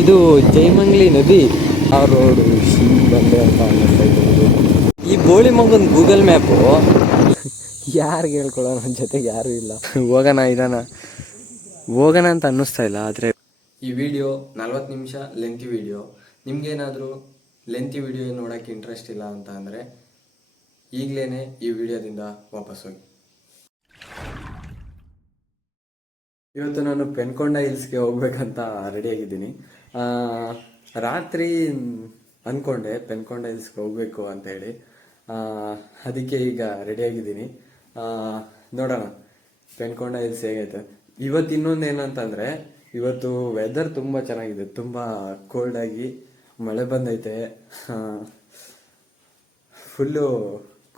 ಇದು ಜೈಮಂಗ್ಲಿ ನದಿ ಆ ರೋಡು ಬಂದೆ ಅಂತ ಅನ್ನಿಸ್ತಾ ಇದ್ದು. ಈ ಬೋಳಿ ಮಗನ ಗೂಗಲ್ ಮ್ಯಾಪು ಯಾರಿಗೆ ಹೇಳ್ಕೊಳ್ಳೋ ನನ್ನ ಜೊತೆಗೆ ಯಾರೂ ಇಲ್ಲ. ಹೋಗೋಣ ಅಂತ ಅನ್ನಿಸ್ತಾ ಇಲ್ಲ. ಆದರೆ ಈ ವಿಡಿಯೋ 40 ನಿಮಿಷ ಲೆಂತಿ ವಿಡಿಯೋ. ನಿಮ್ಗೇನಾದರೂ ಲೆಂತಿ ವಿಡಿಯೋ ನೋಡೋಕ್ಕೆ ಇಂಟ್ರೆಸ್ಟ್ ಇಲ್ಲ ಅಂತ ಅಂದರೆ ಈಗಲೇ ಈ ವಿಡಿಯೋದಿಂದ ವಾಪಸ್ ಹೋಗಿ. ಇವತ್ತು ನಾನು ಪೆನ್ಕೊಂಡ ಹಿಲ್ಸ್ಗೆ ಹೋಗ್ಬೇಕಂತ ರೆಡಿಯಾಗಿದ್ದೀನಿ. ರಾತ್ರಿ ಅಂದ್ಕೊಂಡೆ ಪೆನ್ಕೊಂಡ ಹಿಲ್ಸ್ಗೆ ಹೋಗ್ಬೇಕು ಅಂತ ಹೇಳಿ. ಅದಕ್ಕೆ ಈಗ ರೆಡಿಯಾಗಿದ್ದೀನಿ. ನೋಡೋಣ ಪೆನ್ಕೊಂಡ ಹಿಲ್ಸ್ ಹೇಗೈತೆ. ಇವತ್ತು ಇನ್ನೊಂದು ಏನಂತಂದರೆ, ಇವತ್ತು ವೆದರ್ ತುಂಬ ಚೆನ್ನಾಗಿದೆ. ತುಂಬ ಕೋಲ್ಡಾಗಿ ಮಳೆ ಬಂದೈತೆ. ಫುಲ್ಲು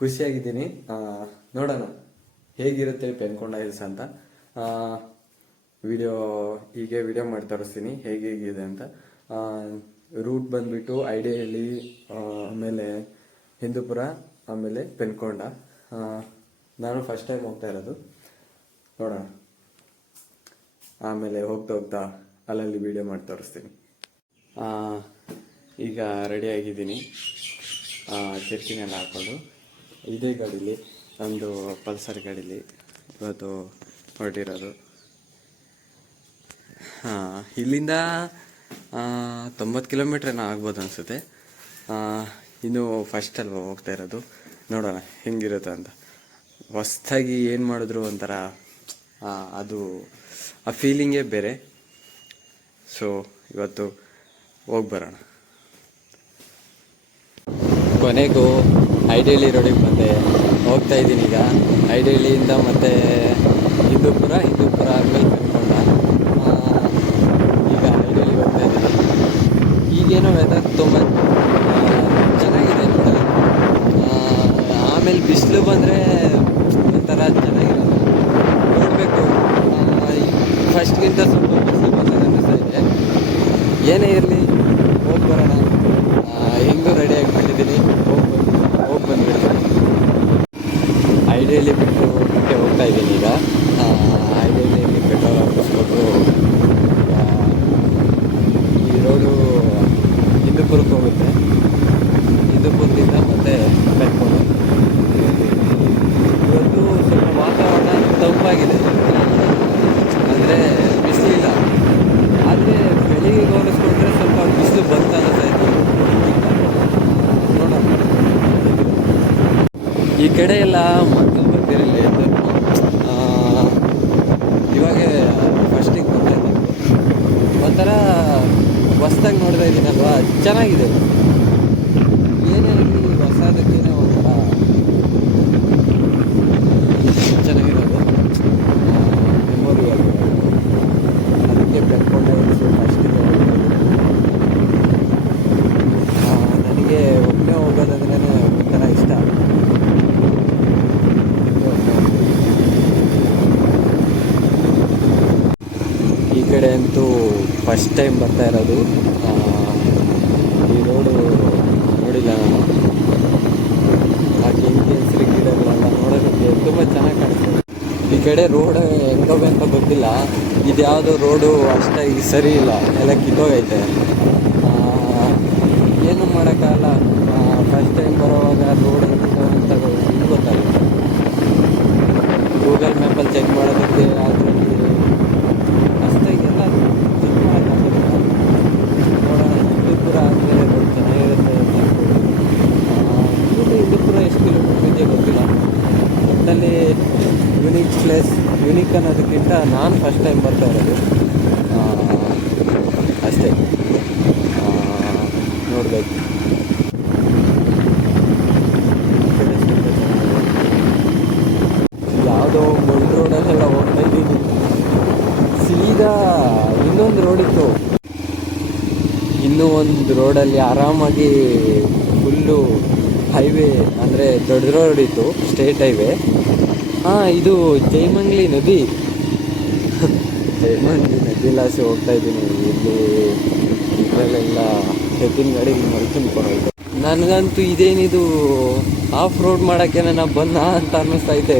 ಖುಷಿಯಾಗಿದ್ದೀನಿ. ನೋಡೋಣ ಹೇಗಿರುತ್ತೆ ಪೆನ್ಕೊಂಡ ಹಿಲ್ಸ್ ಅಂತ. ವಿಡಿಯೋ ಮಾಡಿ ತೋರಿಸ್ತೀನಿ ಹೇಗಿದೆ ಅಂತ. ರೂಟ್ ಬಂದ್ಬಿಟ್ಟು ಐಡಿಹಳ್ಳಿ, ಆಮೇಲೆ ಹಿಂದೂಪುರ, ಆಮೇಲೆ ಪೆನ್ಕೊಂಡ. ನಾನು ಫಸ್ಟ್ ಟೈಮ್ ಹೋಗ್ತಾ ಇರೋದು. ನೋಡೋಣ, ಆಮೇಲೆ ಹೋಗ್ತಾ ಅಲ್ಲಲ್ಲಿ ವಿಡಿಯೋ ಮಾಡಿ ತೋರಿಸ್ತೀನಿ. ಈಗ ರೆಡಿ ಆಗಿದ್ದೀನಿ. ಚರ್ಚಿನೆಲ್ಲ ಹಾಕ್ಕೊಂಡು ಇದೇ ಗಾಡೀಲಿ, ನಮ್ಮದು ಪಲ್ಸರ್ ಗಾಡೀಲಿ ಇವತ್ತು ಹೊರಟಿರೋದು. ಇಲ್ಲಿಂದ 90 ಕಿಲೋಮೀಟ್ರ್ ಏನೋ ಆಗ್ಬೋದು ಅನಿಸುತ್ತೆ. ಇನ್ನು ಫಸ್ಟ್ ಅಲ್ವಾ ಹೋಗ್ತಾ ಇರೋದು. ನೋಡೋಣ ಹೆಂಗಿರುತ್ತೆ ಅಂತ. ಹೊಸ್ದಾಗಿ ಏನು ಮಾಡಿದ್ರು ಒಂಥರ ಅದು ಆ ಫೀಲಿಂಗೇ ಬೇರೆ. ಸೊ ಇವತ್ತು ಹೋಗಿ ಬರೋಣ. ಕೊನೆಗೂ ಐಡಿಹಳ್ಳಿ ರೋಡಿಗೆ ಬಂದೆ. ಹೋಗ್ತಾ ಇದ್ದೀನಿ ಈಗ. ಐಡಿಹಳ್ಳಿಯಿಂದ ಮತ್ತೆ ಹಿಂದೂಪುರ ಆದಮೇಲೆ ಪೆನ್ಕೊಂಡ. ಈಗ ಐಡಿಹಳ್ಳಿ ಹೋಗ್ತಾ ಇದ್ದೀನಿ. ಈಗೇನೋ ವೆದರ್ ತುಂಬ ಚೆನ್ನಾಗಿದೆ. ಆಮೇಲೆ ಬಿಸಿಲು ಬಂದರೆ ಒಂಥರ ಚೆನ್ನಾಗಿರೋದು. ನೋಡಬೇಕು, ಫಸ್ಟ್ಗಿಂತ ಸ್ವಲ್ಪ ಬಿಸಿಲು ಬಂದರೆ ಅನ್ನಿಸ್ತಾ ಇದೆ. ಏನೇ ಇರಲಿ ಹೋಗಿ ಬರೋಣ. ಹೆಂಗೂ ರೆಡಿ ಆಗಿಬಿಟ್ಟಿದ್ದೀನಿ. ಹೋಗಿ ಬಂದ್ಬಿಡ್ತೀನಿ. ಐಡಿಹಳ್ಳಿ ಬಿಟ್ಟು ಮತ್ತೆ ಹೋಗ್ತಾ ಇದ್ದೀನಿ ಈಗ. ಐಡಿಹಳ್ಳಿಯಲ್ಲಿ ಪೆಟ್ರೋಲ್ ಹಾಕಿಸ್ಬಿಟ್ಟು ಈ ರೋಡು ಹಿಂದೂಪುರಕ್ಕೆ ಹೋಗುತ್ತೆ. ಹಿಂದೂಪುರದಿಂದ ಮತ್ತೆ ಪೆನ್ಕೊಂಡ. ಇವತ್ತು ಸ್ವಲ್ಪ ವಾತಾವರಣ ತಂಪಾಗಿದೆ, ಅಂದರೆ ಬಿಸಿಲಿಲ್ಲ. ಆದರೆ ಬೆಳಿಗ್ಗೆ ಹೋಲಿಸ್ಕೊಂಡ್ರೆ ಸ್ವಲ್ಪ ಬಿಸಿಲು ಬಂತ ಅನ್ನಿಸ್ತಾ ಇತ್ತು. ನೋಡೋಣ. ಈ ಕಡೆ ಎಲ್ಲ ಮೊದಲು ಬಂದಿರಲಿಲ್ಲ ಎಂದು ಇವಾಗ ಫಸ್ಟಿಗೆ ಬರ್ತಾ ಇದ್ದೀನಿ. ಒಂಥರ ಹೊಸ್ದಾಗಿ ನೋಡ್ತಾ ಇದ್ದೀನಲ್ವಾ, ಚೆನ್ನಾಗಿದೆ. ಏನೇ ಆಗಲಿ ಹೊಸದಕ್ಕೇನೆ ಒಂಥರ ಚೆನ್ನಾಗಿರೋದು. ಮೆಮೊರಿ ಆಗಿದೆ. ಅದಕ್ಕೆ ಪೆನ್ಕೊಂಡ ಹಿಲ್ಸ್ ಫಸ್ಟಿಗೆ ನನಗೆ ಒಮ್ಮೆ ಹೋಗೋದಂದ್ರೆ ಒಂಥರ ಇಷ್ಟ. ಈ ಕಡೆ ಅಂತೂ ಫಸ್ಟ್ ಟೈಮ್ ಬರ್ತಾ ಇರೋದು. ಈ ರೋಡು ನೋಡಿಲ್ಲ ನಾನು. ಆ ಕೆಂಪು ಹೆಸರು ಗಿಡಗಳೆಲ್ಲ ನೋಡೋದಕ್ಕೆ ತುಂಬ ಚೆನ್ನಾಗಿ ಕಾಣಿಸ್ತದೆ. ಈ ಕಡೆ ರೋಡ್ ಹೆಂಗೋಗೆ ಅಂತ ಗೊತ್ತಿಲ್ಲ. ಇದ್ಯಾವುದೋ ರೋಡು ಅಷ್ಟಾಗಿ ಸರಿ ಇಲ್ಲ, ಎಲ್ಲ ಕಿತ್ತೋಗೈತೆ. ಏನು ಮಾಡೋಕ್ಕಾಗಲ್ಲ. ಫಸ್ಟ್ ಟೈಮ್ ಬರೋವಾಗ ರೋಡ್ ಹೆಂಗಿದೆ ಅಂತ ಗೊತ್ತಾಗುತ್ತೆ. ಗೂಗಲ್ ಮ್ಯಾಪಲ್ಲಿ ಚೆಕ್ ಮಾಡೋದಕ್ಕೆ ಅದರಲ್ಲಿ ಅಷ್ಟಾಗಿ ಎಲ್ಲ ಚೆಕ್ ಮಾಡೋಕ್ಕಾಗೋದಿಲ್ಲ. ನೋಡೋಣ, ಹಿಂದೂಪುರ ಆದಮೇಲೆ ರೋಡ್ ಚೆನ್ನಾಗಿರುತ್ತೆ ಅಂತ ಹಿಂದೂಪುರ ಎಷ್ಟು ಕಿಲೋಮೀಟ್ರ್ ಇದೆಯೋ ಗೊತ್ತಿಲ್ಲ. ಒಟ್ಟಲ್ಲಿ ಯುನಿಕ್ ಅನ್ನೋದಕ್ಕಿಂತ ನಾನು ಫಸ್ಟ್ ಟೈಮ್ ಬರ್ತಾ ಇರೋದು ಅಷ್ಟೇ. ನೋಡಬೇಕು. ಯಾವುದೋ ದೊಡ್ಡ ರೋಡಲ್ಲೆಲ್ಲ ಹೋಗ್ತಾ ಇದ್ದೀನಿ. ಸೀದಾ ಇನ್ನೊಂದು ರೋಡಿತ್ತು. ಇನ್ನೂ ಒಂದು ರೋಡಲ್ಲಿ ಆರಾಮಾಗಿ ಫುಲ್ಲು ಹೈವೇ, ಅಂದರೆ ದೊಡ್ಡ ರೋಡ್ ಇತ್ತು, ಸ್ಟೇಟ್ ಹೈವೇ. ಇದು ಜೈಮಂಗ್ಲಿ ನದಿ. ಜೈಮಂಗ್ಲಿ ನದಿಲಾಸಿ ಹೋಗ್ತಾ ಇದ್ದೀನಿ. ಇಲ್ಲಿ ಇದರಲ್ಲೆಲ್ಲ ಎತ್ತಿನ ಗಾಡಿಗೆ ಮಲ್ಕೊಂಡ್ಕೊಳೋದು. ನನಗಂತೂ ಇದೇನಿದು ಆಫ್ ರೋಡ್ ಮಾಡೋಕ್ಕೆ ನಾನು ಬಂದ ಅಂತ ಅನ್ನಿಸ್ತೈತೆ.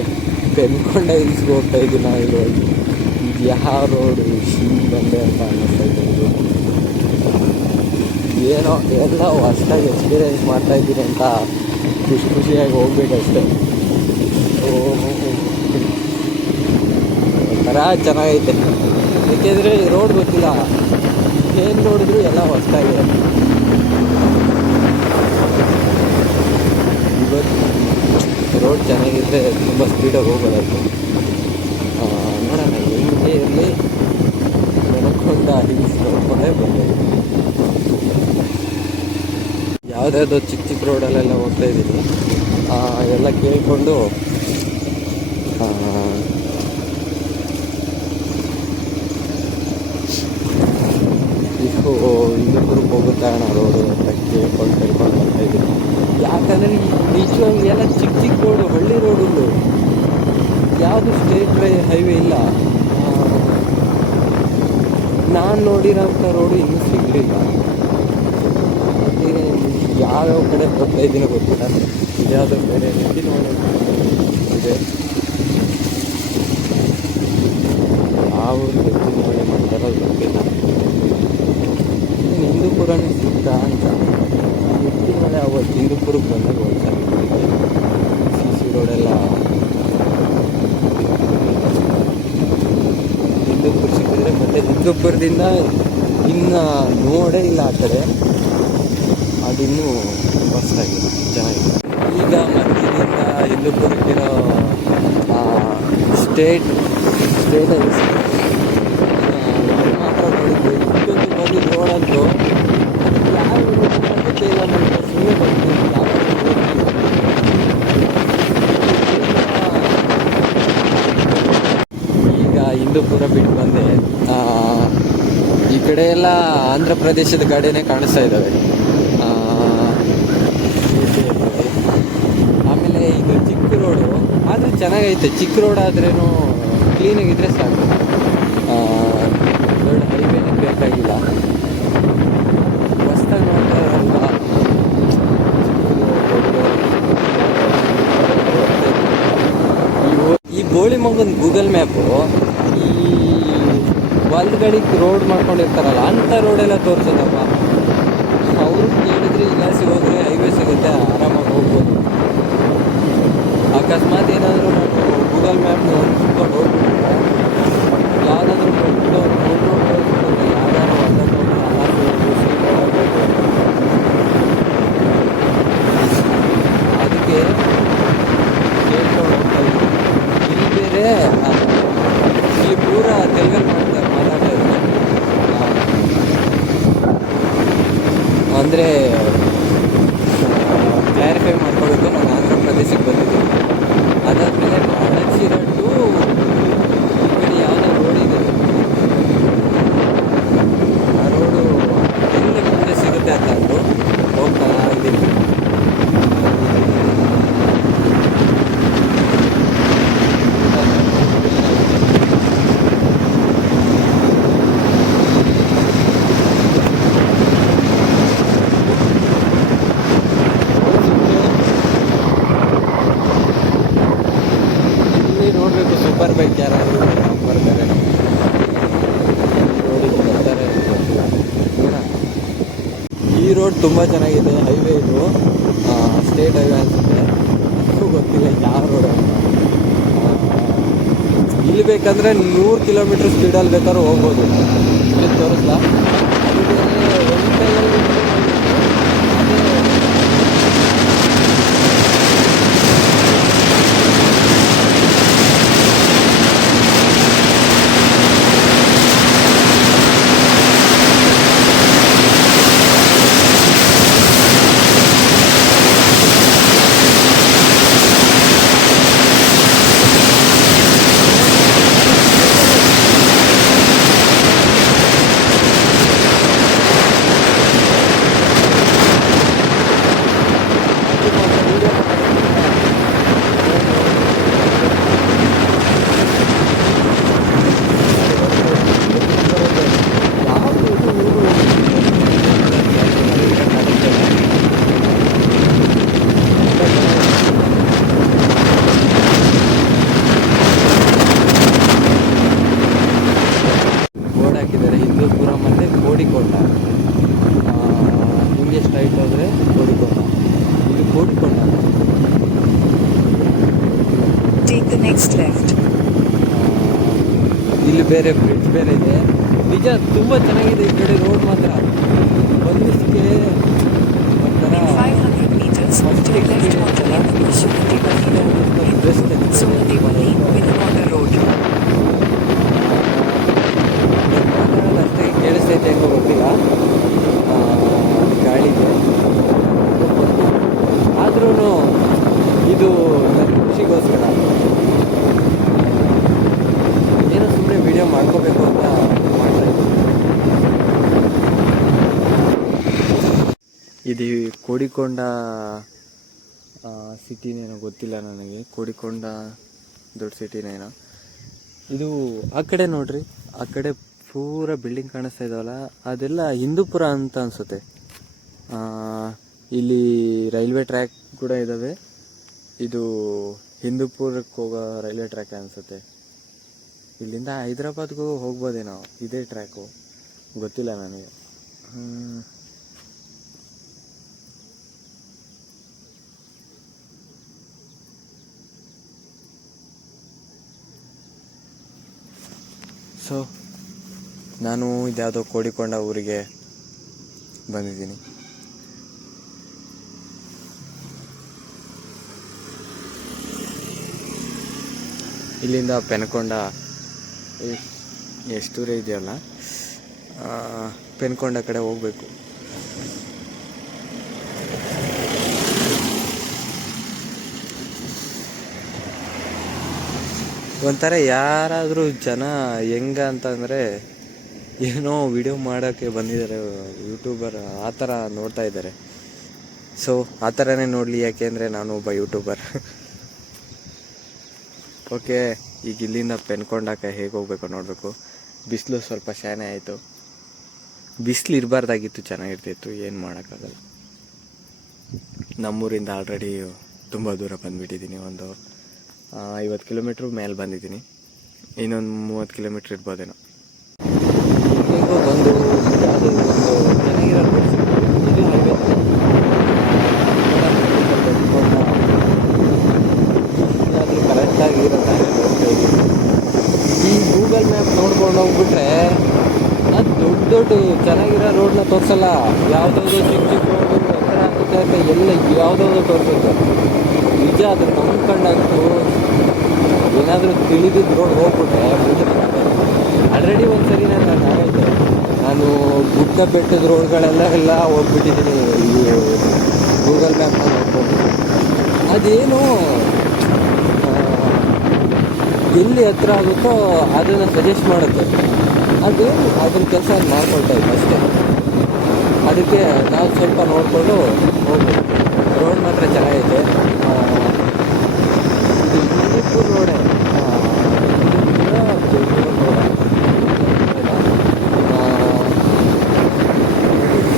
ಪೆನ್ಕೊಂಡ ಹಿಲ್ಸ್ಗೆ ಹೋಗ್ತಾ ಇದ್ದೀನಿ. ಇದು ಯಾವ ರೋಡು ಬಂದೆ ಅಂತ ಅನ್ನಿಸ್ತೈತೆ. ಇದು ಏನೋ ಎಲ್ಲ ಹೊಸ್ದಾಗಿ ಎಕ್ಸ್ಪೀರಿಯೆನ್ಸ್ ಮಾಡ್ತಾ ಇದ್ದೀನಿ ಅಂತ ಖುಷಿಯಾಗಿ ಹೋಗ್ಬೇಕಷ್ಟೆ. ಒಂಥರ ಚೆನ್ನಾಗೈತೆ. ಏಕೆಂದರೆ ರೋಡ್ ಗೊತ್ತಿಲ್ಲ, ಏನು ನೋಡಿದ್ರು ಎಲ್ಲ ಹೊಸ್ದಾಗಿದೆ. ಇವತ್ತು ರೋಡ್ ಚೆನ್ನಾಗಿದ್ದರೆ ತುಂಬ ಸ್ಪೀಡಾಗಿ ಹೋಗೋದಾಯ್ತು. ನೋಡೋಣ ಹೆಂಗೆ ಇರಲಿ, ನೆನಕೊಂಡ ಹಿಲ್ಸ್ ನೋಡ್ಕೊಂಡೇ ಬರ್ಬೋದು. ಯಾವುದ್ಯಾವುದೋ ಚಿಕ್ಕ ಚಿಕ್ಕ ರೋಡಲ್ಲೆಲ್ಲ ಹೋಗ್ತಾ ಇದ್ದೀನಿ, ಎಲ್ಲ ಕೇಳಿಕೊಂಡು ಇನ್ನೊಬ್ಬರಿಗೆ ಹೋಗುತ್ತಾ ಅಣ್ಣ ರೋಡು ಅಂತ ಕೇಳ್ಕೊಂಡು ಬರ್ತಾ ಇದ್ದೀನಿ. ಯಾಕಂದರೆ ನಿಜವಾಗಿ ಎಲ್ಲ ಚಿಕ್ಕ ಚಿಕ್ಕ ರೋಡು, ಹಳ್ಳಿ ರೋಡುಗಳು, ಯಾವುದು ಸ್ಟೇಟ್ ಹೈವೇ ಇಲ್ಲ. ನಾನು ನೋಡಿರೋಂಥ ರೋಡು ಇನ್ನೂ ಸಿಗಲಿಲ್ಲ. ಯಾವ್ಯಾವ ಕಡೆ ಹೋಗ್ತಾ ಇದ್ದೀನೋ ಗೊತ್ತಿಲ್ಲ. ಇದ್ಯಾವುದೋ ಬೇರೆ ರೀತಿ ನೋಡಿ ಇದೆ. ಯಾವ ರೀತಿ ನೋಡಿ ಮಾಡ್ತಾರೋ ಗೊತ್ತಿಲ್ಲ. ಹಿಂದೂಪುರನೇ ಸಿಗ್ತ ಅಂತ ಎತ್ತಿ ನೋಡಿ ಅವತ್ತು ಹಿಂದೂಪುರಕ್ಕೆ ಬಂದಾಗ ಒಂದ್ಸರಿ CC ರೋಡೆಲ್ಲ ಹಿಂದೂಪುರ ಸಿಕ್ಕಿದ್ರೆ ಮತ್ತೆ ಹಿಂದೂಪುರದಿಂದ ಇನ್ನು ನೋಡೇ ಇಲ್ಲ ಆ ಕಡೆ. ಅದಿನ್ನೂ ಹೊಸದಾಗಿದೆ, ಚೆನ್ನಾಗಿದೆ. ಈಗ ಮಧ್ಯದಿಂದ ಹಿಂದೂಪುರಕ್ಕಿರೋ ಸ್ಟೇಟ್ ಮಾತ್ರ ನೋಡಿದ್ವಿ. ಇಷ್ಟೊಂದು ಬಂದಿದ್ದು ರೋಡಂತೂ ಯಾವ ಗೊತ್ತೇ ಇಲ್ಲ ನನಗೆ. ಸುಮ್ಮನೆ ಬಂದಿದ್ದೀನಿ, ಈಗ ಹಿಂದೂಪುರ ಬಿಟ್ಟು ಬಂದೆ. ಈ ಕಡೆ ಎಲ್ಲ ಆಂಧ್ರ ಪ್ರದೇಶದ ಕಡೆನೇ ಕಾಣಿಸ್ತಾ ಇದ್ದಾವೆ. ಆಮೇಲೆ ಇದು ಚಿಕ್ಕ ರೋಡು ಆದರೆ ಚೆನ್ನಾಗೈತೆ. ಚಿಕ್ಕ ರೋಡ್ ಆದ್ರೂ ಕ್ಲೀನಾಗಿದ್ದರೆ ಸಾಕು, ದೊಡ್ಡ ಹೈವೇನೇ ಬೇಕಾಗಿಲ್ಲ. ಹೊಸ್ದಾಗಿ ನೋಡ್ತಾ ಇರಲ್ವಾ, ಈ ಬೋಳಿಮಗನ ಗೂಗಲ್ ಮ್ಯಾಪು ಈ ಹೊಲ್ಗಡೆಗೆ ರೋಡ್ ಮಾಡ್ಕೊಂಡಿರ್ತಾರಲ್ಲ ಅಂಥ ರೋಡೆಲ್ಲ ತೋರಿಸೋದಪ್ಪ. ಅವರು ಕೇಳಿದ್ರೆ ಇಲ್ಲ ಹೋದರೆ ಹೈವೇ ಸಿಗುತ್ತೆ, ಆರಾಮಾಗಿ ಹೋಗ್ಬೋದು. ಅಕಸ್ಮಾತ್ ಏನಾದರೂ ನಾನು ಗೂಗಲ್ ಮ್ಯಾಪ್ ನೋಡ್ಕೊಂಡು ಹೋಗ್ಬಿಟ್ರೆ ಯಾವುದಾದ್ರೂ ಅದಕ್ಕೆ ಕೇಳ್ಕೊಂಡು ಹೋಗ್ತಾ ಇದ್ದೀನಿ. ಇಲ್ಲಿ ಬೇರೆ ಇಲ್ಲಿ ಪೂರ ತೆಲುಗಲ್ಲಿ ಮಾತಾಡ್ತಾ ಇದ್ದೀನಿ. ಅಂದರೆ ಕ್ಲಾರಿಫೈ ಮಾಡ್ಕೋಬೇಕು, ನಾನು ಆಂಧ್ರ ಪ್ರದೇಶಕ್ಕೆ ಬಂದಿದ್ದೀನಿ. ಅದಾದಮೇಲೆ ಮಾಡಚಿರ ಟು ಈ ಕಡೆ ಯಾವುದೋ ರೋಡ್ ಇದೆ, ಆ ರೋಡು ಎಲ್ಲಿ ಮುಂದೆ ಸಿಗುತ್ತೆ ಅಂತ ಅಂದು ಹೋಗ್ತಾ ಇದ್ದೀನಿ. ನೋಡಬೇಕು ಸೂಪರ್ ಬೈಕ್ ಯಾರಾದರೂ ಬರ್ತಾರೆ, ರೋಡಿಗೆ ಬರ್ತಾರೆ. ಈ ರೋಡ್ ತುಂಬ ಚೆನ್ನಾಗಿದೆ, ಹೈವೇ ಇದು, ಸ್ಟೇಟ್ ಹೈವೇ ಅನಿಸುತ್ತೆ. ನನಗೂ ಗೊತ್ತಿಲ್ಲ ಯಾವ ರೋಡ್ ಅಂತ. ಇಲ್ಲಿ ಬೇಕಂದರೆ 100 ಕಿಲೋಮೀಟ್ರ್ ಸ್ಪೀಡಲ್ಲಿ ಬೇಕಾದ್ರೂ ಹೋಗ್ಬೋದು. ಇಲ್ಲಿ ತೋರಿಸ್ಲಾ, ಒಂದು ಕೈಯಲ್ಲಿ ಸ್ಟ್ರೈಟ್ ಹೋದರೆ ಕೋಡಿಕೊಂಡ. ಇದು ಕೋಡಿಕೊಂಡ. Take the next left. ಇಲ್ಲಿ ಬೇರೆ ಬ್ರಿಡ್ಜ್ ಬೇರೆ ಇದೆ. ನಿಜ ತುಂಬ ಚೆನ್ನಾಗಿದೆ ಈ ಕಡೆ ರೋಡ್ ಮಾತ್ರ. ಬಂದಿದ್ದಕ್ಕೆ ಒಂಥರ In 500 meters, first to the left onto the Sundadevalli Vinukonda Road. ಅಷ್ಟೇ ಕೇಳಿಸ್ತೈತೆ ಹೆಂಗೋ ಗೊತ್ತಿಲ್ಲ, ಗಾಳಿಗೆ. ಆದ್ರೂ ಇದು ನನ್ನ ಖುಷಿಗೋಸ್ಕರ ಏನೋ ಸುಮ್ಮನೆ ವಿಡಿಯೋ ಮಾಡ್ಕೋಬೇಕು ಅಂತ ಮಾಡ್ತಾ ಇದ್ದೀನಿ. ಇದು ಕೋಡಿಕೊಂಡ ಸಿಟಿನೇನೋ ಗೊತ್ತಿಲ್ಲ ನನಗೆ. ಕೋಡಿಕೊಂಡ ದೊಡ್ಡ ಸಿಟಿನೇನೋ ಇದು. ಆ ಕಡೆ ನೋಡ್ರಿ, ಆ ಕಡೆ ಪೂರ ಬಿಲ್ಡಿಂಗ್ ಕಾಣಿಸ್ತಾ ಇದಾವಲ್ಲ, ಅದೆಲ್ಲ ಹಿಂದೂಪುರ ಅಂತ ಅನಿಸುತ್ತೆ. ಇಲ್ಲಿ ರೈಲ್ವೆ ಟ್ರ್ಯಾಕ್ ಕೂಡ ಇದ್ದಾವೆ. ಇದು ಹಿಂದೂಪುರಕ್ಕೆ ಹೋಗೋ ರೈಲ್ವೆ ಟ್ರ್ಯಾಕ್ ಅನಿಸುತ್ತೆ. ಇಲ್ಲಿಂದ ಹೈದ್ರಾಬಾದ್ಗೂ ಹೋಗ್ಬೋದೇನೋ, ಇದೇ ಟ್ರ್ಯಾಕು, ಗೊತ್ತಿಲ್ಲ ನನಗೆ. ಸೊ ನಾನು ಇದ್ಯಾವುದೋ ಕೋಡಿಕೊಂಡ ಊರಿಗೆ ಬಂದಿದ್ದೀನಿ. ಇಲ್ಲಿಂದ ಪೆನ್ಕೊಂಡ ಎಷ್ಟು ದೂರ ಇದೆಯಲ್ಲ, ಪೆನ್ಕೊಂಡ ಕಡೆ ಹೋಗಬೇಕು. ಒಂಥರ ಯಾರಾದರೂ ಜನ ಹೆಂಗಂತಂದರೆ ಏನೋ ವಿಡಿಯೋ ಮಾಡೋಕ್ಕೆ ಬಂದಿದ್ದಾರೆ, ಯೂಟ್ಯೂಬರ್ ಆ ಥರ ನೋಡ್ತಾ ಇದ್ದಾರೆ. ಸೊ ಆ ಥರನೇ ನೋಡಲಿ, ಯಾಕೆಂದರೆ ನಾನು ಒಬ್ಬ ಯೂಟ್ಯೂಬರ್. ಓಕೆ, ಈಗ ಇಲ್ಲಿಂದ ಪೆನ್ಕೊಂಡಕ್ಕೆ ಹೇಗೆ ಹೋಗ್ಬೇಕು ನೋಡಬೇಕು. ಬಿಸಿಲು ಸ್ವಲ್ಪ ಶಾನೆ ಆಯಿತು. ಬಿಸಿಲು ಇರಬಾರ್ದಾಗಿತ್ತು, ಚೆನ್ನಾಗಿರ್ತಿತ್ತು, ಏನು ಮಾಡೋಕ್ಕಾಗಲ್ಲ. ನಮ್ಮೂರಿಂದ ಆಲ್ರೆಡಿ ತುಂಬ ದೂರ ಬಂದುಬಿಟ್ಟಿದ್ದೀನಿ. ಒಂದು 50 ಕಿಲೋಮೀಟ್ರ್ ಮೇಲೆ ಬಂದಿದ್ದೀನಿ. ಇನ್ನೊಂದು 30 ಕಿಲೋಮೀಟ್ರ್ ಇರ್ಬೋದೇನೋ. ಹೇಗೋ ಬಂದು ಯಾವುದೋ ಒಂದು ಚೆನ್ನಾಗಿರೋ ರೋಡ್ ಸಿಕ್ತು. ಇದು ಹೈವೇ ಏನಾದರೂ ಕರೆಕ್ಟಾಗಿರೋ ದಾರಿ ಹೋಗ್ತಾ ಇದ್ದೀನಿ. ಈ ಗೂಗಲ್ ಮ್ಯಾಪ್ ನೋಡ್ಕೊಂಡು ಹೋಗ್ಬಿಟ್ರೆ ಅದು ದೊಡ್ಡ ದೊಡ್ಡ ಚೆನ್ನಾಗಿರೋ ರೋಡ್ನ ತೋರಿಸಲ್ಲ. ಯಾವುದಾದ್ರು ಚಿಕ್ಕ ಚಿಕ್ಕ ರೋಡು ಹತ್ರ ಆಗುತ್ತೆ, ಎಲ್ಲ ಯಾವುದಾದ್ರು ತೋರಿಸುತ್ತೆ. ನಿಜ ಅದು ನಂಬ್ಕೊಂಡಾಗ್ತು. ಏನಾದರೂ ತಿಳಿದಿದ್ದು ರೋಡ್ ಹೋಗ್ಬಿಟ್ರೆ ಆಲ್ರೆಡಿ ಒಂದು ಸರಿ ನನಗೆ ಆಗೈತೆ. ನಾನು ಗುಡ್ಡ ಬೆಟ್ಟದ ರೋಡ್ಗಳೆಲ್ಲ ಹೋಗ್ಬಿಟ್ಟಿದ್ದೀನಿ ಈ ಗೂಗಲ್ ಮ್ಯಾಪ್ನ ನೋಡ್ಕೊಂಡು. ಅದೇನು ಎಲ್ಲಿ ಹತ್ರ ಆಗುತ್ತೋ ಅದನ್ನು ಸಜೆಸ್ಟ್ ಮಾಡುತ್ತೆ. ಅದು ಅದ್ರ ಕೆಲಸ ಮಾಡ್ಕೊಳ್ತಾ ಇತ್ತು ಅಷ್ಟೇ. ಅದಕ್ಕೆ ನಾವು ಸ್ವಲ್ಪ ನೋಡಿಕೊಂಡು ಹೋಗ್ಬೇಕು. ರೋಡ್ ಮಾತ್ರ ಚೆನ್ನಾಗೈತೆ. ಇದು ಹಿಂದೂಪುರ ರೋಡೇ,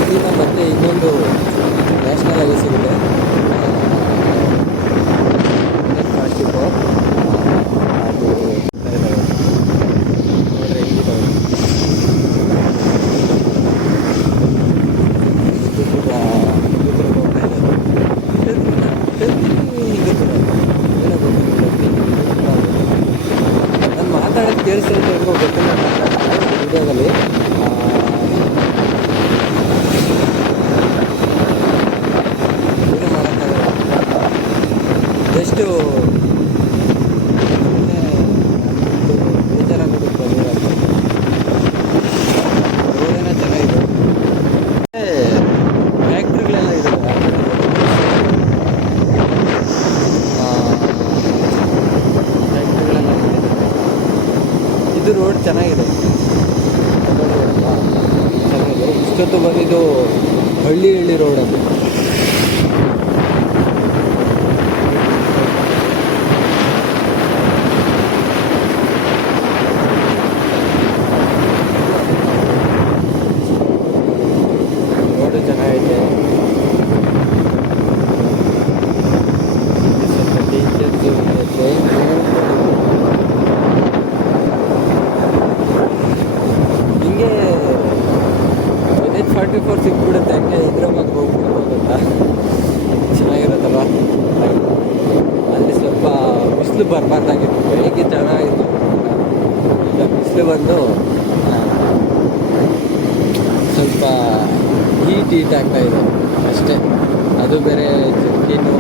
ಇಲ್ಲಿಂದ ಮತ್ತೆ ಇನ್ನೊಂದು ನ್ಯಾಷನಲ್ ಹೈವೇ ಸಿಗುತ್ತೆ, 44. ಅದು ನೋಡ್ರೆ ಹಿಂಗಿದ್ದಾವೆ. ನಾನು ಮಾತಾಡೋದು ಕೇಳಿಸ್ತಾ ಹೆಂಗೋ ಗೊತ್ತಿಲ್ಲ ವಿಡಿಯೋದಲ್ಲಿ. ಏನು ಮಾಡೋಕ್ಕಾಗಲ್ಲ. ಎಷ್ಟು ಬೇಜಾರಾಗೋದಕ್ಕೆ ಬಂದಿರೋದು. ರೋಡೇನೋ ಚೆನ್ನಾಗಿದೆ, ಫ್ಯಾಕ್ಟ್ರಿಗಳೆಲ್ಲ ಇದ್ದಾವೆ. ಫ್ಯಾಕ್ಟ್ರಿಗಳೆಲ್ಲ ಇದು ರೋಡ್ ಚೆನ್ನಾಗಿದೆ, ಚೆನ್ನಾಗಿದೆ. ಇಷ್ಟೊತ್ತು ಬಂದಿದ್ದು ಹಳ್ಳಿ ರೋಡ್ ಅದು. ರೋಡು ಚೆನ್ನಾಗೈತೆ. ಸ್ವಲ್ಪ ಟೀಚರ್ಸ್ ಹಿಂಗೆ 44 ಸಿಕ್ಬಿಡುತ್ತೆ, ಹಂಗೆ ಹೈದ್ರಾಬಾದ್ ಹೋಗ್ತಾ ಚೆನ್ನಾಗಿರುತ್ತಲ್ವ. ಅಲ್ಲಿ ಸ್ವಲ್ಪ ಬಿಸಿಲು ಬರಬಾರ್ದಾಗಿತ್ತು, ಬೆಳಿಗ್ಗೆ ಚೆನ್ನಾಗಿತ್ತು. ಈಗ ಬಿಸಿಲು ಬಂದು ಸ್ವಲ್ಪ ಹೀಟ್ ಆಗ್ತಾ ಇದೆ ಅಷ್ಟೇ. ಅದು ಬೇರೆ ಜರ್ಕಿನು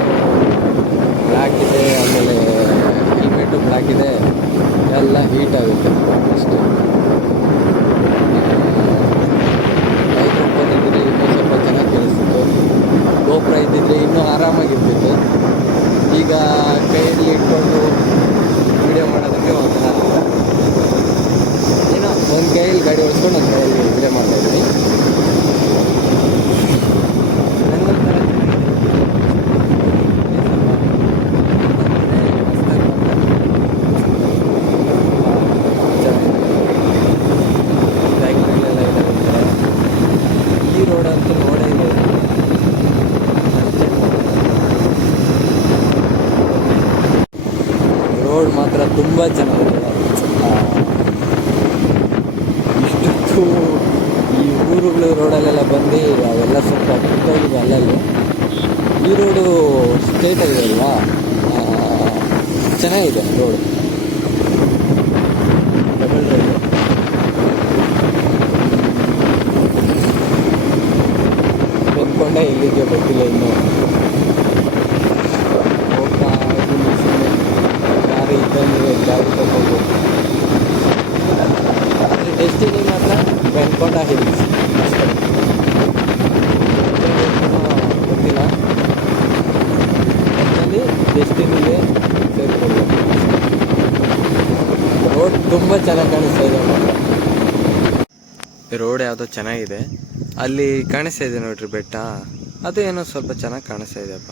ಬ್ಲ್ಯಾಕ್ ಇದೆ, ಆಮೇಲೆ ಹೆಲ್ಮೆಟು ಬ್ಲ್ಯಾಕ್ ಇದೆ, ಎಲ್ಲ ಹೀಟ್ ಆಗುತ್ತೆ ಅಷ್ಟೇ. ಮೈಕ್ರೋಫೋನ್ ಇದ್ದರೆ ಇನ್ನೂ ಸ್ವಲ್ಪ ಚೆನ್ನಾಗಿ ಕೇಳಿಸ್ತಿತ್ತು, ಗೋಪುರ ಇದ್ದಿದ್ರೆ ಇನ್ನೂ ಆರಾಮಾಗಿರ್ತಿತ್ತು. ಈಗ ಕೈಯಲ್ಲಿ ಇಟ್ಕೊಂಡು ವಿಡಿಯೋ ಮಾಡೋದಕ್ಕೆ ಒಂಥರ ಏನೋ, ಒಂದು ಕೈಯಲ್ಲಿ ಗಾಡಿ ಓಡಿಸ್ಕೊಂಡು ಒಂದು ಕೈಯಲ್ಲಿ ವಿಡಿಯೋ ಮಾಡ್ತಾಯಿದ್ದೀನಿ. ಈ ರೋಡ್ ಅಂತೂ ನೋಡೇ ಇದೆ. ರೋಡ್ ಮಾತ್ರ ತುಂಬ ಚೆನ್ನಾಗಿದೆ. ಇಷ್ಟೊತ್ತು ಈ ಊರುಗಳು ರೋಡಲ್ಲೆಲ್ಲ ಬಂದು ಅವೆಲ್ಲ ಸ್ವಲ್ಪ ಕಿತ್ತೋಗಿದೆ ಅಲ್ಲಲ್ಲಿ. ಈ ರೋಡು ಸ್ಟ್ರೇಟ್ ಆಗಿದೆ ಅಲ್ವಾ, ಚೆನ್ನಾಗಿದೆ ರೋಡು, ಡಬಲ್ ರೋಡು. ಬಂದ್ಕೊಂಡೆ ಇಲ್ಲಿಗೆ ಗೊತ್ತಿಲ್ಲ ಇನ್ನೂ. ಹೋಗ್ತಾ ಇದ್ದೀನಿ ಸುಮ್ಮನೆ, ಗಾಡಿ ಇದ್ದಂಗೆ ಗಾಡಿ ತಗೊಂಡು. ಡೆಸ್ಟಿನಿ ಮಾತ್ರ ಬೆನ್ಕೊಂಡ ಹಿಲ್ಸ್ ಅಷ್ಟೇ, ಗೊತ್ತಿಲ್ಲ. ಒಟ್ಟಿನಲ್ಲಿ ಡೆಸ್ಟಿನಿಗೆ ಸೇರಿಕೊಳ್ಬೇಕು. ರೋಡ್ ತುಂಬ ಚೆನ್ನಾಗಿ ಕಾಣಿಸ್ತಾ ಇದೆ ಮಾತ್ರ. ರೋಡ್ ಯಾವುದೋ ಚೆನ್ನಾಗಿದೆ, ಅಲ್ಲಿ ಕಾಣಿಸ್ತಾ ಇದೆ ನೋಡ್ರಿ ಬೆಟ್ಟ, ಅದು ಏನೋ ಸ್ವಲ್ಪ ಚೆನ್ನಾಗಿ ಕಾಣಿಸ್ತಾ ಇದೆಯಪ್ಪ.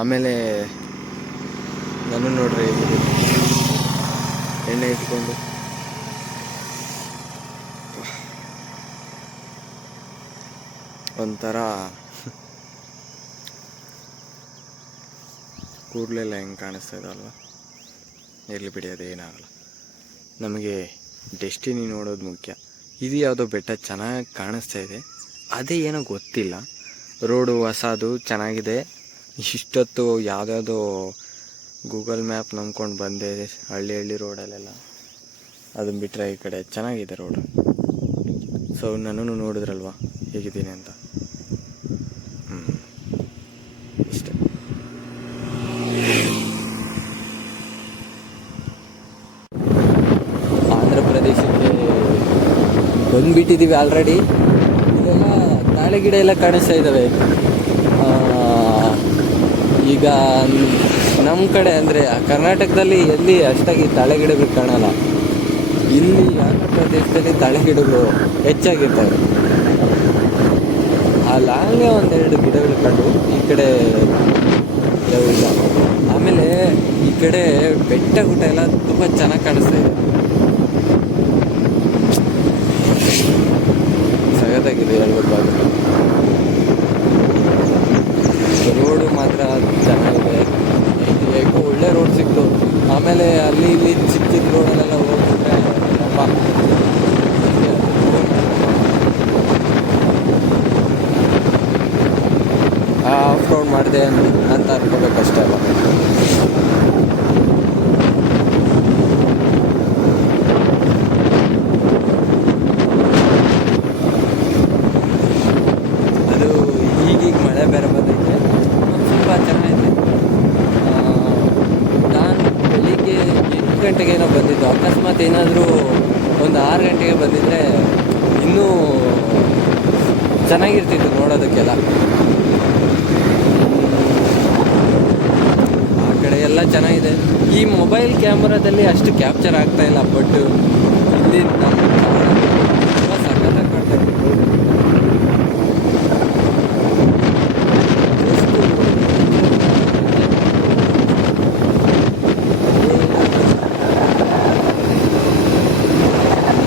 ಆಮೇಲೆ ನಾನು ನೋಡ್ರಿ ಎಣ್ಣೆ ಇಟ್ಕೊಂಡು ಒಂಥರ ಕೂದಲೆಲ್ಲ ಹೆಂಗೆ ಕಾಣಿಸ್ತಾ ಇದಲ್ವ. ಇರಲಿ ಬಿಡಿ, ಅದೇನಾಗಲ್ಲ. ನಮಗೆ ಡೆಸ್ಟಿನಿ ನೋಡೋದು ಮುಖ್ಯ. ಇದು ಯಾವುದೋ ಬೆಟ್ಟ ಚೆನ್ನಾಗಿ ಕಾಣಿಸ್ತಾ ಇದೆ, ಅದೇ ಏನೋ ಗೊತ್ತಿಲ್ಲ. ರೋಡು ಹೊಸದು ಚೆನ್ನಾಗಿದೆ. ಇಷ್ಟೊತ್ತು ಯಾವುದ್ಯಾವುದೋ ಗೂಗಲ್ ಮ್ಯಾಪ್ ನಂಬ್ಕೊಂಡು ಬಂದೆ, ಹಳ್ಳಿ ರೋಡಲ್ಲೆಲ್ಲ. ಅದನ್ನು ಬಿಟ್ಟರೆ ಈ ಕಡೆ ಚೆನ್ನಾಗಿದೆ ರೋಡು. ಸೊ ನನ್ನನ್ನು ನೋಡಿದ್ರಲ್ವ ಹೇಗಿದ್ದೀನಿ ಅಂತ. ಇಷ್ಟೇ. ಆಂಧ್ರ ಪ್ರದೇಶಕ್ಕೆ ಬಂದುಬಿಟ್ಟಿದ್ದೀವಿ ಆಲ್ರೆಡಿ. ಇದೆಲ್ಲ ತಾಳೆ ಗಿಡ ಎಲ್ಲ ಕಾಣಿಸ್ತಾ ಇದ್ದಾವೆ. ಈಗ ನಮ್ಮ ಕಡೆ ಅಂದರೆ ಕರ್ನಾಟಕದಲ್ಲಿ ಎಲ್ಲಿ ಅಷ್ಟಾಗಿ ತಾಳೆ ಗಿಡಗಳು ಕಾಣಲ್ಲ. ಇಲ್ಲಿ ಆಂಧ್ರ ಪ್ರದೇಶದಲ್ಲಿ ತಾಳೆ ಗಿಡಗಳು ಹೆಚ್ಚಾಗಿರ್ತವೆ. ಅಲ್ಲೇ ಒಂದೆರಡು ಗಿಡಗಳು ಕಂಡು ಈ ಕಡೆ ಇಲ್ಲ. ಆಮೇಲೆ ಈ ಕಡೆ ಬೆಟ್ಟ ಗುಡ್ಡ ಎಲ್ಲ ತುಂಬ ಚೆನ್ನಾಗಿ ಕಾಣಿಸ್ತಾ ಇದೆ, ಸಗತ್ತಾಗಿದೆ ಹೇಳ್ಬೇಕಾದ್ರೆ. ರೋಡು ಮಾತ್ರ ಚೆನ್ನಾಗಿದೆ, ಹೇಗೂ ಒಳ್ಳೆ ರೋಡ್ ಸಿಕ್ತು. ಆಮೇಲೆ ಅಲ್ಲಿ ಇಲ್ಲಿ ಚಿಕ್ಕ ಚಿಕ್ಕ ರೋಡಲ್ಲೆಲ್ಲ ಹೋಗ್ಬಿಟ್ರೆ ಅಪ್ಪ ಆಫ್ ರೋಡ್ ಮಾಡಿದೆ ಅಂತ ಅನ್ಕೋಬೇಕಷ್ಟೇ ಅಲ್ಲ. ಅದು ಈಗೀಗ ಮಳೆ ಬೇರೆ ಬಂದೈತೆ, ತುಂಬ ಚೆನ್ನಾಗಿದೆ. ನಾನು ಬೆಳಿಗ್ಗೆ 8 ಗಂಟೆಗೇನೋ ಬಂದಿದ್ದು. ಅಕಸ್ಮಾತ್ ಏನಾದರೂ ಒಂದು 6 ಗಂಟೆಗೆ ಬಂದಿದ್ದರೆ ಇನ್ನೂ ಚೆನ್ನಾಗಿರ್ತಿತ್ತು ನೋಡೋದಕ್ಕೆಲ್ಲ. ಆ ಕಡೆ ಎಲ್ಲ ಚೆನ್ನಾಗಿದೆ. ಈ ಮೊಬೈಲ್ ಕ್ಯಾಮ್ರಾದಲ್ಲಿ ಅಷ್ಟು ಕ್ಯಾಪ್ಚರ್ ಆಗ್ತಾ ಇಲ್ಲ, ಬಟ್ ಇಲ್ಲಿ ನಮ್ಮ ತುಂಬ ಸಖತ್ತಾಗಿ ಕಾಣ್ತಾ ಇತ್ತು.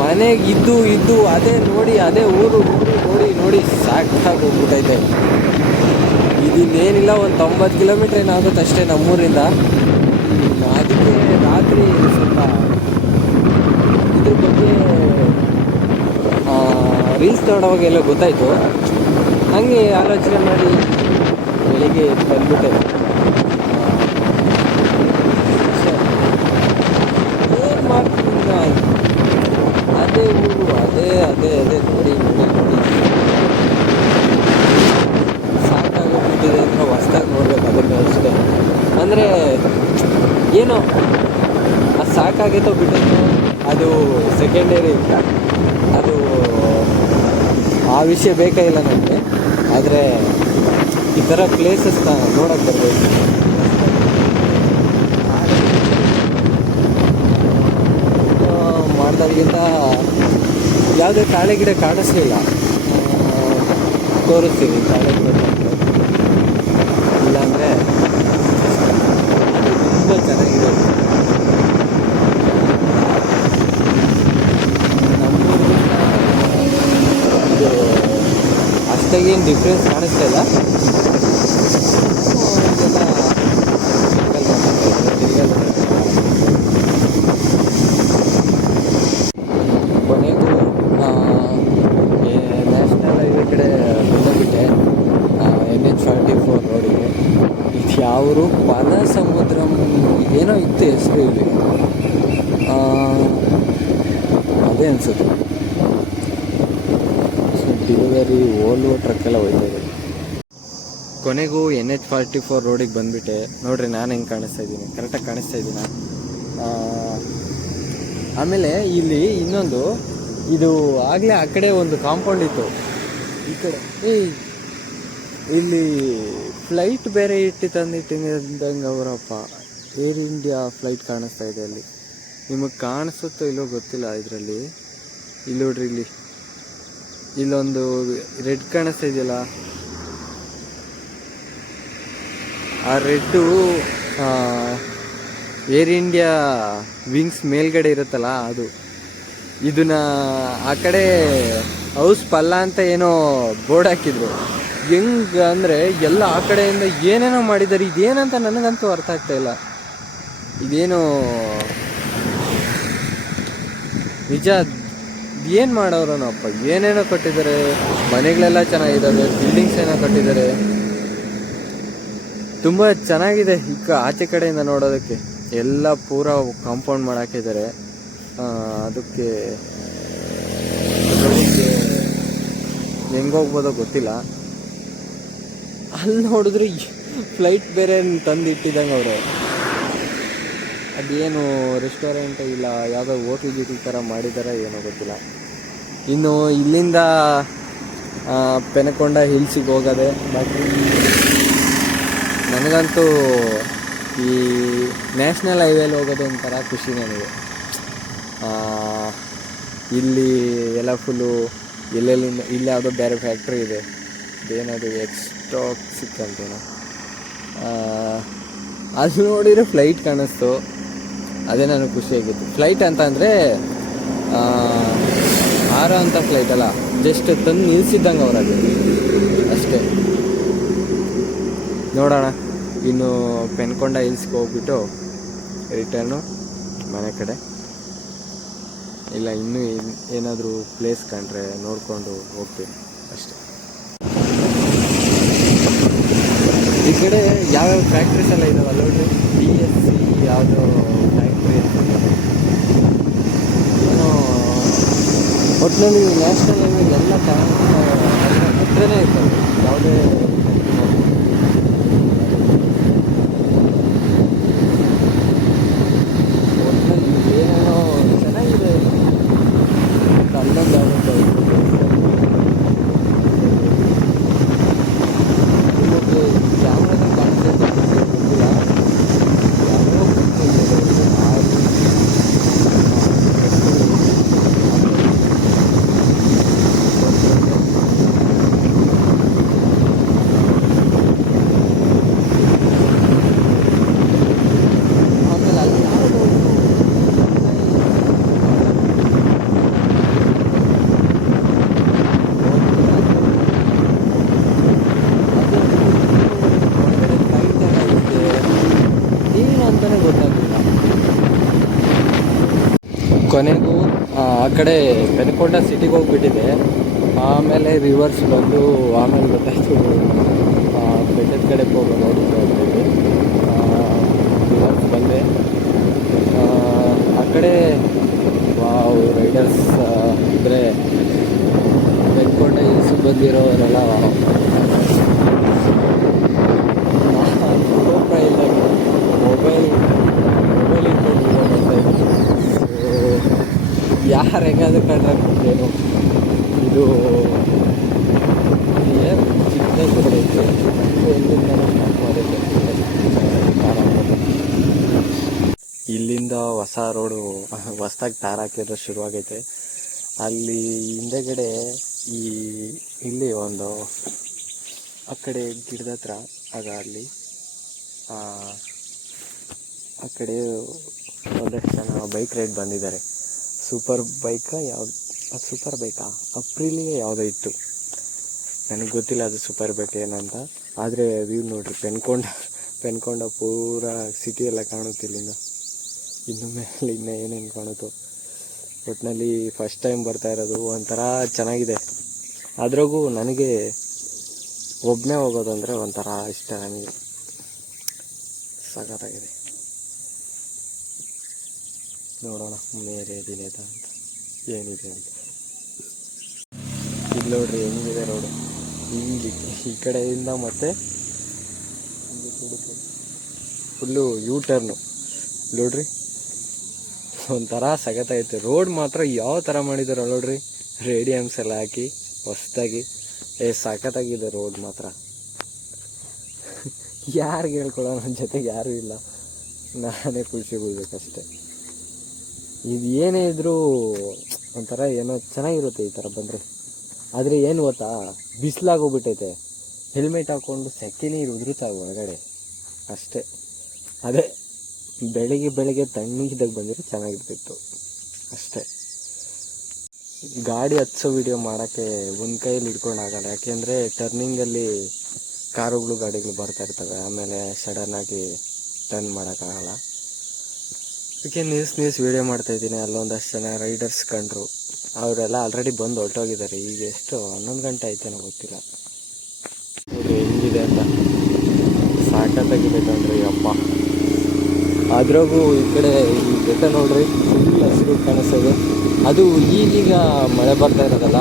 ಮನೆಗೆ ಇದ್ದು ಅದೇ ನೋಡಿ, ಅದೇ ಊರು ನೋಡಿ ಸಾಕಾಗಿ ಹೋಗ್ಬಿಟ್ಟೈತೆ. ಇದಿನ್ನೇನಿಲ್ಲ, ಒಂದು 90 ಕಿಲೋಮೀಟ್ರ್ ಏನಾಗುತ್ತೆ ಅಷ್ಟೇ ನಮ್ಮೂರಿಂದ. ಅದಕ್ಕೆ ರಾತ್ರಿ ಸ್ವಲ್ಪ ಇದ್ರ ಬಗ್ಗೆ ರೀಲ್ಸ್ ನೋಡೋವಾಗೆಲ್ಲ ಗೊತ್ತಾಯಿತು. ಹಾಗೆ ಆಲೋಚನೆ ಮಾಡಿ ಬೆಳಿಗ್ಗೆ ಬಂದ್ಬಿಟ್ಟೆ. ಏನು ಮಾಡ್ತೀನಿ ನಾನು? ಅದೇ ಊರು, ಅದೇ ಅದೇ ಅದೇ ನೋಡಿ ನೋಡಿ ನೋಡಿ ಸಾಕಾಗೋಗ್ಬಿಟ್ಟಿದೆ. ಅಂದರೆ ಹೊಸ್ದಾಗಿ ನೋಡ್ಬೇಕು ಅದಕ್ಕೆ ಅಷ್ಟೇ. ಅಂದರೆ ಏನೋ ಅದು ಸಾಕಾಗೈತೋ ಬಿಟ್ಟಿತ್ತು, ಅದು ಸೆಕೆಂಡರಿ. ಅದು ಆ ವಿಷಯ ಬೇಕಾಗಿಲ್ಲ ನನಗೆ. ಆದರೆ ಈ ಥರ ಪ್ಲೇಸಸ್ನ ನೋಡೋಕ್ಕೆ ಬರಬೇಕು. ಮಾಡ್ದಾಗಿಂದ ಯಾವುದೇ ತಾಳೆ ಗಿಡ ಕಾಣಿಸ್ಲಿಲ್ಲ. ತೋರಿಸ್ತೀನಿ ತಾಳೆ ಗಿಡ ಇಲ್ಲಾಂದರೆ ತುಂಬ ಚೆನ್ನಾಗಿದೆ. ಇದು ಅಷ್ಟಾಗೇನು ಡಿಫ್ರೆನ್ಸ್ ಕಾಣಿಸ್ತಾ ಇಲ್ಲ. ಕೊನೆಗೂ ನ್ಯಾಷನಲ್ ಹೈವೇ ಕಡೆ ಬಂದುಬಿಟ್ಟೆ. NH44 ರೋಡಿಗೆ. ಇದು ಯಾವರು ಪಾಲಸಮುದ್ರಂ ಏನೋ ಇತ್ತು ಹೆಸರು ಇಲ್ಲಿ, ಅದೇ ಅನಿಸುತ್ತೆ. ಡೆಲಿವರಿ ಓಲ್ವೋ ಟ್ರಕ್ಕೆಲ್ಲ ಹೋಯ್ತದೆ. ಕೊನೆಗೂ NH44 ರೋಡಿಗೆ ಬಂದುಬಿಟ್ಟೆ. ನೋಡ್ರಿ ನಾನು ಹೆಂಗೆ ಕಾಣಿಸ್ತಾ ಇದ್ದೀನಿ, ಕರೆಕ್ಟಾಗಿ ಕಾಣಿಸ್ತಾ ಇದ್ದೀನ. ಆಮೇಲೆ ಇಲ್ಲಿ ಇನ್ನೊಂದು, ಇದು ಆಗಲೇ ಆ ಕಡೆ ಒಂದು ಕಾಂಪೌಂಡ್ ಇತ್ತು, ಈ ಕಡೆ ಇಲ್ಲಿ ಫ್ಲೈಟ್ ಬೇರೆ ತಂದಿಟ್ಟಿದ್ದಂಗೆ ಅವರಪ್ಪ. ಏರ್ ಇಂಡಿಯಾ ಫ್ಲೈಟ್ ಕಾಣಿಸ್ತಾ ಇದೆ ಅಲ್ಲಿ. ನಿಮಗೆ ಕಾಣಿಸುತ್ತೋ ಇಲ್ಲೋ ಗೊತ್ತಿಲ್ಲ. ಇದರಲ್ಲಿ ಇಲ್ಲಿ ನೋಡ್ರಿ, ಇಲ್ಲೊಂದು ರೆಡ್ ಕಾಣಿಸ್ತಾ ಇದೆಯಲ್ಲ, ಆ ರೆಡ್ಡು ಏರ್ ಇಂಡಿಯಾ ವಿಂಗ್ಸ್ ಮೇಲ್ಗಡೆ ಇರುತ್ತಲ್ಲ ಅದು. ಇದನ್ನ ಆ ಕಡೆ ಹೌಸ್ ಪಲ್ಲ ಅಂತ ಏನೋ ಬೋರ್ಡ್ ಹಾಕಿದ್ರು. ಹೆಂಗೆ ಅಂದರೆ ಎಲ್ಲ ಆ ಕಡೆಯಿಂದ ಏನೇನೋ ಮಾಡಿದ್ದಾರೆ. ಇದೇನಂತ ನನಗಂತೂ ಅರ್ಥ ಆಗ್ತಾ ಇಲ್ಲ. ಇದೇನು ನಿಜ ಏನು ಮಾಡೋರನಪ್ಪ. ಏನೇನೋ ಕಟ್ಟಿದ್ದಾರೆ, ಮನೆಗಳೆಲ್ಲ ಚೆನ್ನಾಗಿದ್ದಾವೆ, ಬಿಲ್ಡಿಂಗ್ಸ್ ಏನೋ ಕಟ್ಟಿದ್ದಾರೆ, ತುಂಬ ಚೆನ್ನಾಗಿದೆ. ಈಗ ಆಚೆ ಕಡೆಯಿಂದ ನೋಡೋದಕ್ಕೆ ಎಲ್ಲ ಪೂರ ಕಾಂಪೌಂಡ್ ಮಾಡಾಕಿದ್ದಾರೆ. ಅದಕ್ಕೆ ಹೆಂಗೋಗ್ಬೋದೋ ಗೊತ್ತಿಲ್ಲ. ಅಲ್ಲಿ ನೋಡಿದ್ರೆ ಫ್ಲೈಟ್ ಬೇರೆ ತಂದಿಟ್ಟಿದ್ದಂಗೆ ಅವರೇ. ಅದೇನು ರೆಸ್ಟೋರೆಂಟ್ ಇಲ್ಲ, ಯಾವುದೋ ಹೋಟ್ಲ್ ಗೀಟ್ಲ್ ಥರ ಮಾಡಿದಾರ ಏನೋ ಗೊತ್ತಿಲ್ಲ. ಇನ್ನು ಇಲ್ಲಿಂದ ಪೆನಕೊಂಡ ಹಿಲ್ಸಿಗೆ ಹೋಗೋದೆ ಬಾಕಿ. ನನಗಂತೂ ಈ ನ್ಯಾಷನಲ್ ಹೈವೇಲಿ ಹೋಗೋದು ಒಂಥರ ಖುಷಿ ನನಗೆ. ಇಲ್ಲಿ ಎಲ್ಲ ಫುಲ್ಲು ಎಲ್ಲೆಲ್ಲಿಂದ ಇಲ್ಲಿ ಯಾವುದೋ ಬೇರೆ ಫ್ಯಾಕ್ಟ್ರಿ ಇದೆ, ಅದೇನದು ಎಕ್ಸ್ಟಾಕ್ಸಿಕ್ ಅಂತೇನೋ. ಅದು ನೋಡಿದರೆ ಫ್ಲೈಟ್ ಕಾಣಿಸ್ತು, ಅದೇ ನನಗೆ ಖುಷಿಯಾಗಿತ್ತು. ಫ್ಲೈಟ್ ಅಂತ ಅಂದರೆ ಹಾರೋ ಅಂಥ ಫ್ಲೈಟ್ ಅಲ್ಲ, ಜಸ್ಟ್ ತಂದು ನಿಲ್ಲಿಸಿದ್ದಂಗೆ ಅವರಲ್ಲಿ ಅಷ್ಟೇ. ನೋಡೋಣ, ಇನ್ನು ಪೆನ್ಕೊಂಡ ಹಿಲ್ಸ್ಗೆ ಹೋಗ್ಬಿಟ್ಟು ರಿಟರ್ನು ಮನೆ ಕಡೆ. ಇಲ್ಲ ಇನ್ನೂ ಏನಾದರೂ ಪ್ಲೇಸ್ ಕಂಡ್ರೆ ನೋಡಿಕೊಂಡು ಹೋಗ್ತೀನಿ ಅಷ್ಟೇ. ಈ ಕಡೆ ಯಾವ್ಯಾವ ಫ್ಯಾಕ್ಟ್ರೀಸ್ ಎಲ್ಲ ಇದಾವಲ್ಲ ನೋಡ್ರಿ. DSC ಯಾವುದೋ ಫ್ಯಾಕ್ಟ್ರಿ ಏನೋ ಒಟ್ಟಿನಲ್ಲಿ ನ್ಯಾಷನಲ್ ಹೈವೇ ಎಲ್ಲ ಹತ್ರನೇ ಇರ್ತವೆ. ಯಾವುದೇ ಒಟ್ಟಿನಲ್ಲಿ ಏನೇನೋ ಚೆನ್ನಾಗಿದೆ. ಅಲ್ಲೊಂದು ಯಾವುದೋ ಕ್ಯಾಮ್ರಾದಲ್ಲಿ ಕಾಣಿಸ್ತೈತೆ ಗೊತ್ತಿಲ್ಲ. ಯಾವುದೋ ಆಮೇಲೆ ಅಲ್ಲಿ ಯಾವುದೋ ಅಂತಾನೆ ಗೊತ್ತಾಗಲಿಲ್ಲ. ಕೊನೆಗೂ ಆ ಕಡೆ ಪೆನಕೊಂಡ ಸಿಟಿಗೆ ಹೋಗ್ಬಿಟ್ಟಿದೆ. ಆಮೇಲೆ ರಿವರ್ಸ್ ಬಂದು ಆಮೇಲೆ ಗೊತ್ತಾಯ್ತು ಬೆಟ್ಟದ ಕಡೆ ಹೋಗೋದು ಅಂತೇಳಿ ರಿವರ್ಸ್ ಬಂದೆ. ಆ ಕಡೆ ವಾವ್ ರೈಡರ್ಸ್ ಅಂದರೆ ಬೆಳ್ಕೊಂಡ ಇಳಿಸಿ ಬಂದಿರೋರೆಲ್ಲ ಇಲ್ಲ ಮೊಬೈಲ್ ಇಟ್ಕೊಂಡು ಬರ್ತಾಯಿದ್ರು. ಯಾರು ಹೆಂಗಾದ್ರೂ ಕಂಡ್ರೆ ಏನು ಇದು ಏನು ಚಿಕ್ಕದಾಗಿ ಬರುತ್ತೆ ಎಲ್ಲಿಂದ ಸ್ಟಾರ್ಟ್ ಮಾಡಿದ್ದೆ. ಇಲ್ಲಿಂದ ಹೊಸ ರೋಡು ಹೊಸ್ದಾಗಿ ಟಾರ್ ಹಾಕಿದ್ರೆ ಶುರುವಾಗೈತೆ. ಅಲ್ಲಿ ಹಿಂದೆಗಡೆ ಇಲ್ಲಿ ಒಂದು ಆ ಕಡೆ ಗಿಡದ ಹತ್ರ ಆಗ ಅಲ್ಲಿ ಆ ಕಡೆ ಒಂದಷ್ಟು ಜನ ಬೈಕ್ ರೈಡ್ ಬಂದಿದ್ದಾರೆ. ಸೂಪರ್ ಬೈಕಾ ಯಾವ್ದು ಅದು ಸೂಪರ್ ಬೈಕಾ ಅಪ್ರಿಲಿಗೆ ಯಾವುದೋ ಇತ್ತು, ನನಗೆ ಗೊತ್ತಿಲ್ಲ ಅದು ಸೂಪರ್ ಬೈಕ್ ಏನಂತ. ಆದರೆ ವ್ಯೂ ನೋಡ್ರಿ, ಪೆನ್ಕೊಂಡ ಪೂರಾ ಸಿಟಿ ಎಲ್ಲ ಕಾಣುತ್ತೆ ಇಲ್ಲಿಂದ. ಇನ್ನು ಮೇಲೆ ಇನ್ನೂ ಏನೇನು ಕಾಣುತ್ತೋ. ಒಟ್ಟಿನಲ್ಲಿ ಫಸ್ಟ್ ಟೈಮ್ ಬರ್ತಾ ಇರೋದು, ಒಂಥರ ಚೆನ್ನಾಗಿದೆ. ಅದ್ರಾಗೂ ನನಗೆ ಒಬ್ಬನೇ ಹೋಗೋದಂದರೆ ಒಂಥರ ಇಷ್ಟ. ನನಗೆ ಸಖತ್ತಾಗಿದೆ. ನೋಡೋಣ ಮೇರೆ ದಿನೇತ ಅಂತ ಏನಿದೆ ಅಂತ. ಇಲ್ಲಿ ನೋಡ್ರಿ ಹೆಂಗಿದೆ ರೋಡು. ಹಿಂಗೆ ಈ ಕಡೆಯಿಂದ ಮತ್ತೆ ಫುಲ್ಲು ಯೂ ಟರ್ನು ನೋಡ್ರಿ, ಒಂಥರ ಸಖತ್ತಾಗೈತೆ. ರೋಡ್ ಮಾತ್ರ ಯಾವ ಥರ ಮಾಡಿದಾರ ನೋಡ್ರಿ, ರೇಡಿಯಮ್ಸ್ ಎಲ್ಲ ಹಾಕಿ ಹೊಸ್ದಾಗಿ. ಸಖತ್ತಾಗಿದೆ ರೋಡ್ ಮಾತ್ರ. ಯಾರಿಗೆ ಹೇಳ್ಕೊಳ್ಳೋ ನನ್ನ ಜೊತೆಗೆ ಯಾರೂ ಇಲ್ಲ, ನಾನೇ ಖುಷಿ ಬಿಡ್ಬೇಕಷ್ಟೆ. ಇದು ಏನೇ ಇದ್ರೂ ಒಂಥರ ಏನೋ ಚೆನ್ನಾಗಿರುತ್ತೆ ಈ ಥರ ಬಂದರೆ. ಆದರೆ ಏನು ಗೊತ್ತಾ, ಬಿಸಿಲಾಗೋಗ್ಬಿಟ್ಟೈತೆ. ಹೆಲ್ಮೆಟ್ ಹಾಕ್ಕೊಂಡು ಸೆಕೆ ನೀರು ಉದುರುತ್ತಾವೆ ಒಳಗಡೆ ಅಷ್ಟೇ. ಅದೇ ಬೆಳಿಗ್ಗೆ ತಣ್ಣಗಿದ್ದಾಗ ಬಂದರೆ ಚೆನ್ನಾಗಿರ್ತಿತ್ತು ಅಷ್ಟೇ. ಗಾಡಿ ಹತ್ಸೋ ವಿಡಿಯೋ ಮಾಡೋಕ್ಕೆ ಒಂದು ಕೈಯಲ್ಲಿ ಹಿಡ್ಕೊಂಡು ಆಗಲ್ಲ, ಯಾಕೆಂದರೆ ಟರ್ನಿಂಗಲ್ಲಿ ಕಾರುಗಳು ಗಾಡಿಗಳು ಬರ್ತಾ ಇರ್ತವೆ. ಆಮೇಲೆ ಸಡನ್ನಾಗಿ ಟರ್ನ್ ಮಾಡೋಕ್ಕಾಗಲ್ಲ. ಅದಕ್ಕೆ ನಿಲ್ಸಿ ವೀಡಿಯೋ ಮಾಡ್ತಾಯಿದ್ದೀನಿ. ಅಲ್ಲೊಂದಷ್ಟು ಜನ ರೈಡರ್ಸ್ ಕಂಡ್ರು, ಅವರೆಲ್ಲ ಆಲ್ರೆಡಿ ಬಂದು ಹೊರಟೋಗಿದ್ದಾರೆ. ಈಗ ಎಷ್ಟು 11 ಗಂಟೆ ಆಯ್ತೇನೋ ಗೊತ್ತಿಲ್ಲ. ನೋಡ್ರಿ ಹೆಂಗಿದೆ ಅಂತ, ಸಾಕತ್ತಾಗಿದೆ ಕಣ್ರಿ ಅಪ್ಪ. ಅದ್ರಾಗೂ ಈ ಕಡೆ ಈ ಬೆಟ್ಟ ನೋಡ್ರಿ, ಫುಲ್ ಹಸಿರು ಕಾಣಿಸ್ತದೆ. ಅದು ಈಗೀಗ ಮಳೆ ಬರ್ತಾ ಇರೋದಲ್ಲ,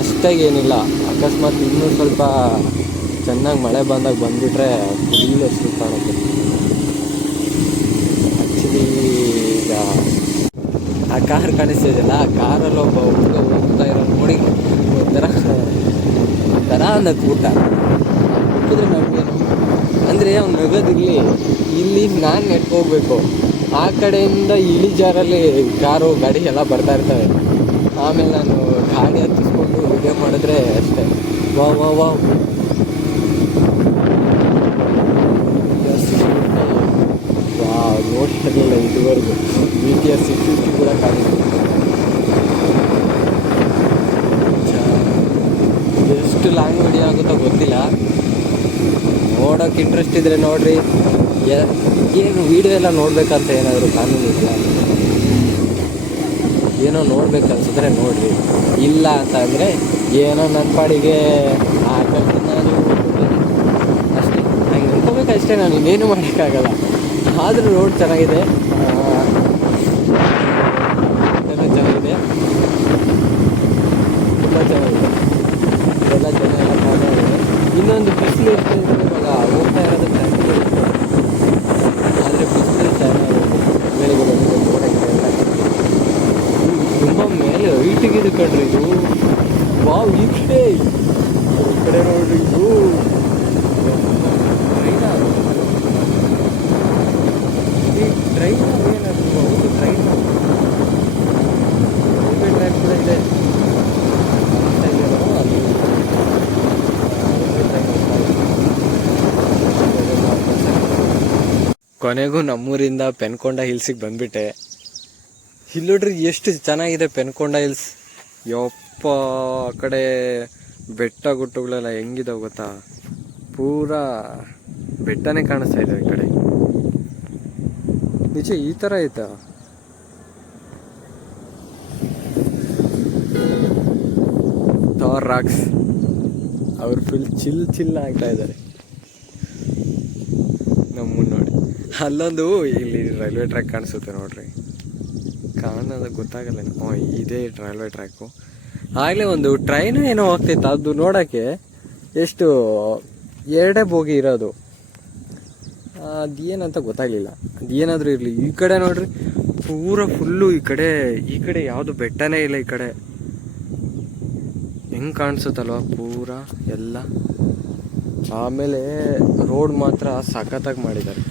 ಅಷ್ಟಾಗಿ ಏನಿಲ್ಲ. ಅಕಸ್ಮಾತ್ ಇನ್ನೂ ಸ್ವಲ್ಪ ಚೆನ್ನಾಗಿ ಮಳೆ ಬಂದಾಗ ಬಂದುಬಿಟ್ರೆ ಫುಲ್ ಹಸಿರು ಕಾಣುತ್ತೆ. ಆ್ಯಕ್ಚುಲಿ ಈಗ ಆ ಕಾರ್ ಕಾಣಿಸ್ತಿದೆಯಲ್ಲ, ಆ ಕಾರಲ್ಲಿ ಒಬ್ಬ ಹುಡುಗ ಹೋಗ್ತಾ ಇರೋ ನೋಡಿ ಒಂಥರ ನಗ್ಬಿಟ್ಟ. ನಕ್ಕಿದ್ರೆ ನಮಗೇನು ಅಂದರೆ ಅವ್ನು ನಗೋದಿರಲಿ, ಇಲ್ಲಿ ನಾನು ನೆಟ್ಕೋಗ್ಬೇಕು. ಆ ಕಡೆಯಿಂದ ಇಳಿಜಾರಲ್ಲಿ ಕಾರು ಗಾಡಿ ಎಲ್ಲ ಬರ್ತಾ ಇರ್ತವೆ. ಆಮೇಲೆ ನಾನು ಗಾಡಿ ಹತ್ತಿಸ್ಕೊಂಡು ವಿಡಿಯೋ ಮಾಡಿದ್ರೆ ಅಷ್ಟೇ. ವಾ ನೋಡಿರಲಿಲ್ಲ ಇದುವರೆಗೂ. BTS 650 ಕೂಡ ಕಾಣಿಸ್ತು. ಎಷ್ಟು ಲಾಂಗ್ ವಿಡಿಯೋ ಆಗುತ್ತೋ ಗೊತ್ತಿಲ್ಲ. ನೋಡೋಕೆ ಇಂಟ್ರೆಸ್ಟ್ ಇದ್ದರೆ ನೋಡಿರಿ. ಏನು ವೀಡಿಯೋ ಎಲ್ಲ ನೋಡ್ಬೇಕಂತ ಏನಾದರೂ ಕಾನೂನು ಇಲ್ಲ. ಏನೋ ನೋಡ್ಬೇಕು ಅನ್ಸಿದ್ರೆ ನೋಡಿರಿ, ಇಲ್ಲ ಅಂತ ಅಂದರೆ ಏನೋ ನನ್ನ ಪಾಡಿಗೆ ನಾನು ಅಷ್ಟೇ. ಹಂಗೆ ಅನ್ಕೋಬೇಕಷ್ಟೇ, ನಾನು ಇನ್ನೇನು ಮಾಡೋಕ್ಕಾಗಲ್ಲ. ಆದರೂ ರೋಡ್ ಚೆನ್ನಾಗಿದೆ, ಚೆನ್ನಾಗಿದೆ, ತುಂಬ ಚೆನ್ನಾಗಿದೆ. ಎಲ್ಲ ಜನ ಎಲ್ಲ ಕಾಣಿದೆ. ಇನ್ನೊಂದು ಬಿಸಿಲು ಇರ್ತದೆ ಇವಾಗ ಹೋಗ್ತಾ ಇರೋದು ಚೆನ್ನಾಗಿದೆ. ಆದರೆ ಬಿಸಿಲು ಚೆನ್ನಾಗಿ ಬೆಳಿಗ್ಗೆ ಬಂದಿದೆ ನೋಡೋಕ್ಕೆ ಎಲ್ಲ ತುಂಬ ಮೇಲೆ ಹೈಟಿಗಿದೆ ಕಣ್ರಿ ಇದು. ವಾವ್, ಈ ಕಡೆ ನೋಡ್ರಿ, ಇದು ಟ್ರೈನ್ ಏನಾದ್ರು ಹೌದು, ಟ್ರೈನ್ ಟ್ರೈನ್ ಕೂಡ ಇದೆ. ಕೊನೆಗೂ ನಮ್ಮೂರಿಂದ ಪೆನ್ಕೊಂಡ ಹಿಲ್ಸಿಗೆ ಬಂದ್ಬಿಟ್ಟೆ. ಇಲ್ಲಿ ನೋಡ್ರಿ ಎಷ್ಟು ಚೆನ್ನಾಗಿದೆ ಪೆನ್ಕೊಂಡ ಹಿಲ್ಸ್. ಯಪ್ಪ, ಆ ಕಡೆ ಬೆಟ್ಟ ಗುಟ್ಟುಗಳೆಲ್ಲ ಹೆಂಗಿದಾವೆ ಗೊತ್ತಾ, ಪೂರಾ ಬೆಟ್ಟನೇ ಕಾಣಿಸ್ತಾ ಇದೆ ಈ ಕಡೆ. ನಿಜ ಈ ಥರ ಆಯ್ತಾ? More rocks. ಅವ್ರು ಫುಲ್ ಚಿಲ್ ಆಗ್ತಾ ಇದ್ದಾರೆ ನಮ್ಮನ್ನು ನೋಡಿ. ಅಲ್ಲೊಂದು ಇಲ್ಲಿ ರೈಲ್ವೆ ಟ್ರ್ಯಾಕ್ ಕಾಣಿಸುತ್ತೆ ನೋಡ್ರಿ, ಕಾಣೋದು ಗೊತ್ತಾಗಲ್ಲ. ಇದೇ ರೈಲ್ವೆ ಟ್ರ್ಯಾಕು. ಆಗಲೇ ಒಂದು ಟ್ರೈನ್ ಏನೋ ಹೋಗ್ತಿತ್ತು, ಅದು ನೋಡೋಕ್ಕೆ ಎಷ್ಟು 2 ಬೋಗಿ ಇರೋದು. ಅದೇನಂತ ಗೊತ್ತಾಗಲಿಲ್ಲ. ಅದೇನಾದರೂ ಇರಲಿ. ಈ ಕಡೆ ನೋಡ್ರಿ ಪೂರ ಫುಲ್ಲು ಈ ಕಡೆ ಯಾವುದು ಬೆಟ್ಟನೇ ಇಲ್ಲ. ಈ ಕಡೆ ಹೆಂಗೆ ಕಾಣಿಸುತ್ತಲ್ವ ಪೂರ ಎಲ್ಲ. ಆಮೇಲೆ ರೋಡ್ ಮಾತ್ರ ಸಖತ್ತಾಗಿ ಮಾಡಿದ್ದಾರೆ.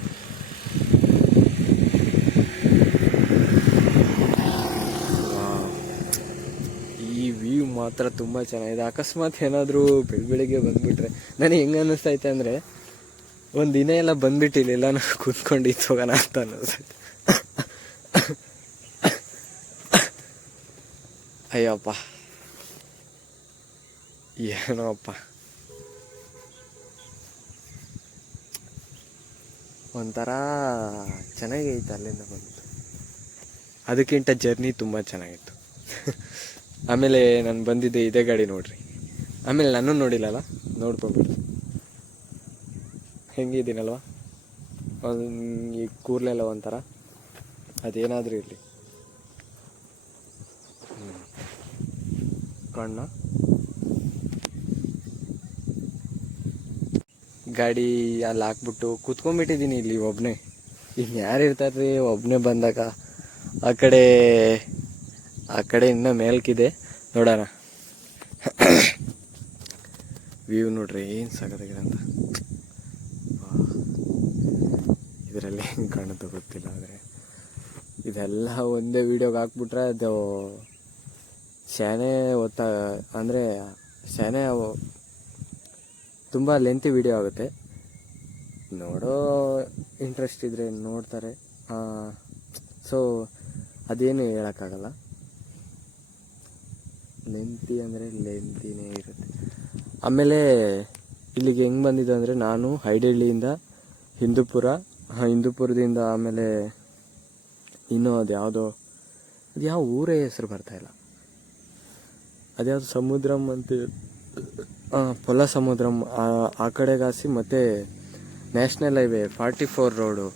ಈ ವ್ಯೂ ಮಾತ್ರ ತುಂಬ ಚೆನ್ನಾಗಿದೆ. ಅಕಸ್ಮಾತ್ ಏನಾದರೂ ಬೆಳಿಗ್ಗೆ ಬಂದುಬಿಟ್ರೆ ನನಗೆ ಹೆಂಗೆ ಅನ್ನಿಸ್ತೈತೆ ಅಂದರೆ ಒಂದು ದಿನ ಎಲ್ಲ ಬಂದುಬಿಟ್ಟಿಲ್ಲ, ನಾನು ಕೂತ್ಕೊಂಡು ಇತ್ತು ಹೋಗೋಣ ಅಂತ ಅನ್ನಿಸ್ತೈತೆ. ಅಯ್ಯಪ್ಪ ಏನೋ ಅಪ್ಪ, ಒಂಥರ ಚೆನ್ನಾಗೈತೆ ಅಲ್ಲಿಂದ ಬಂದು. ಅದಕ್ಕಿಂತ ಜರ್ನಿ ತುಂಬ ಚೆನ್ನಾಗಿತ್ತು. ಆಮೇಲೆ ನಾನು ಬಂದಿದ್ದೆ ಇದೇ ಗಾಡಿ ನೋಡ್ರಿ. ಆಮೇಲೆ ನಾನು ನೋಡಿಲ್ಲಲ್ಲ, ನೋಡ್ಕೊಂಡ್ಬಿಟ್ಟು ಹೆಂಗಿದ್ದೀನಲ್ವ, ಈ ಕೂರ್ಲೆಲ್ಲ ಒಂಥರ ಅದೇನಾದರೂ ಇರಲಿ ಕಣ್ಣ. ಗಾಡಿ ಅಲ್ಲಿ ಹಾಕ್ಬಿಟ್ಟು ಕೂತ್ಕೊಂಡ್ಬಿಟ್ಟಿದ್ದೀನಿ ಇಲ್ಲಿ ಒಬ್ಬನೇ. ಇನ್ನು ಯಾರು ಇರ್ತಾರ್ರಿ ಒಬ್ಬನೇ ಬಂದಾಗ. ಆ ಕಡೆ ಇನ್ನೂ ಮೇಲ್ಕಿದೆ, ನೋಡೋಣ. ವ್ಯೂ ನೋಡ್ರಿ ಏನು ಸಾಕಾಗಿದೆ ಅಂತ. ಇದರಲ್ಲಿ ಹೆಂಗೆ ಕಾಣುತ್ತೋ ಗೊತ್ತಿಲ್ಲ, ಆದರೆ ಇದೆಲ್ಲ ಒಂದೇ ವೀಡಿಯೋಗೆ ಹಾಕ್ಬಿಟ್ರೆ ಅದು ಶಾನೆ ತುಂಬ ಲೆಂತಿ ವಿಡಿಯೋ ಆಗುತ್ತೆ. ನೋಡೋ ಇಂಟ್ರೆಸ್ಟ್ ಇದ್ದರೆ ನೋಡ್ತಾರೆ. ಸೊ ಅದೇನು ಹೇಳೋಕ್ಕಾಗಲ್ಲ. ಲೆಂತಿ ಅಂದರೆ ಲೆಂತಿನೇ ಇರುತ್ತೆ. ಆಮೇಲೆ ಇಲ್ಲಿಗೆ ಹೆಂಗೆ ಬಂದಿದ್ದು ಅಂದರೆ, ನಾನು ಹೈಡಳ್ಳಿಯಿಂದ ಹಿಂದೂಪುರದಿಂದ ಆಮೇಲೆ ಇನ್ನೂ ಅದು ಯಾವ ಊರೇ ಹೆಸರು ಬರ್ತಾಯಿಲ್ಲ. ಅದ್ಯಾವುದು ಸಮುದ್ರಂ ಅಂತ, ಪೊಲ ಸಮುದ್ರಂ ಆ ಕಡೆಗಾಸಿ, ಮತ್ತು ನ್ಯಾಷನಲ್ ಹೈವೇ 44 ರೋಡು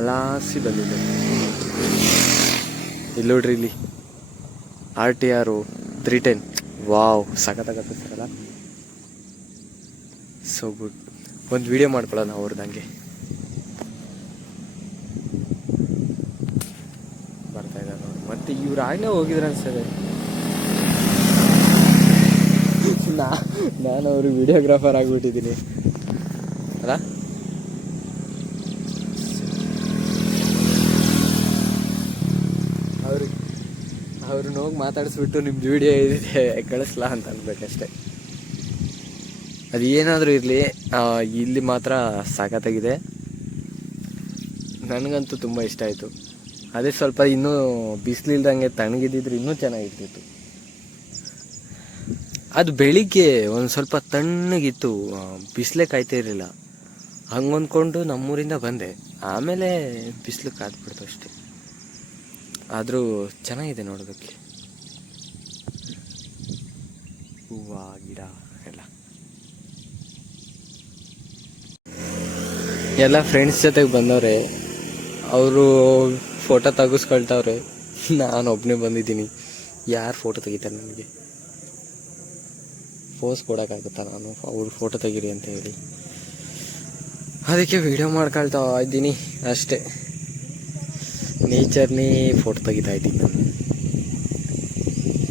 ಅಲಾಸಿ ಬಂದಿದೆ. ಇಲ್ಲಿ ನೋಡ್ರಿ, ಇಲ್ಲಿ RTR 310. ವಾವ್, ಸಖತ್ತಾಗತ್ತಲ್ಲ. So good. ಒಂದು ವಿಡಿಯೋ ಮಾಡ್ಕೊಳ್ಳೋಣ ಅವ್ರದ್ದಂಗೆ. ಬರ್ತಾ ಇದ್ದಾರೆ ನೋಡಿ. ಮತ್ತು ಇವ್ರು ಆಗಲೇ ಹೋಗಿದ್ರು ಅನ್ಸದೆ. ನಾನು ಅವ್ರಿಗೆ ವಿಡಿಯೋಗ್ರಾಫರ್ ಆಗಿಬಿಟ್ಟಿದ್ದೀನಿ ಅಲ್ಲ. ಅವ್ರನ್ನ ಹೋಗಿ ಮಾತಾಡಿಸ್ಬಿಟ್ಟು ನಿಮ್ದು ವಿಡಿಯೋ ಇದೆ ಕಳಿಸ್ಲಾ ಅಂತ ಅನ್ಬೇಕಷ್ಟೆ. ಅದು ಏನಾದರೂ ಇರಲಿ, ಇಲ್ಲಿ ಮಾತ್ರ ಸಖತ್ತಾಗಿದೆ. ನನಗಂತೂ ತುಂಬ ಇಷ್ಟ ಆಯಿತು. ಅದೇ ಸ್ವಲ್ಪ ಇನ್ನೂ ಬಿಸಿಲಿಲ್ದಂಗೆ ತಣ್ಣಗಿದ್ದಿದ್ರೆ ಇನ್ನೂ ಚೆನ್ನಾಗಿರ್ತಿತ್ತು. ಅದು ಬೆಳಿಗ್ಗೆ ಒಂದು ಸ್ವಲ್ಪ ತಣ್ಣಗಿತ್ತು, ಬಿಸಿಲೇ ಕಾಯ್ತಾ ಇರಲಿಲ್ಲ. ಹಂಗಂದ್ಕೊಂಡು ನಮ್ಮೂರಿಂದ ಬಂದೆ. ಆಮೇಲೆ ಬಿಸಿಲು ಕಾದ್ಬಿಡ್ತು ಅಷ್ಟೆ. ಆದರೂ ಚೆನ್ನಾಗಿದೆ ನೋಡೋದಕ್ಕೆ. ಹೂವು ಗಿಡ ಎಲ್ಲ ಫ್ರೆಂಡ್ಸ್ ಜೊತೆಗೆ ಬಂದವ್ರೆ. ಅವರು ಫೋಟೋ ತೆಗಿಸ್ಕೊಳ್ತಾವ್ರೆ. ನಾನು ಒಬ್ಬನೇ ಬಂದಿದ್ದೀನಿ. ಯಾರು ಫೋಟೋ ತೆಗಿತಾರೆ ನನಗೆ? ಪೋಸ್ ಕೊಡೋಕ್ಕಾಗುತ್ತಾ ನಾನು ಅವ್ರು ಫೋಟೋ ತೆಗೀರಿ ಅಂತ ಹೇಳಿ? ಅದಕ್ಕೆ ವಿಡಿಯೋ ಮಾಡ್ಕೊಳ್ತಾ ಇದ್ದೀನಿ ಅಷ್ಟೇ. ನೇಚರ್ನೇ ಫೋಟೋ ತೆಗಿತಾ ಇದ್ದೀನಿ ನಾನು.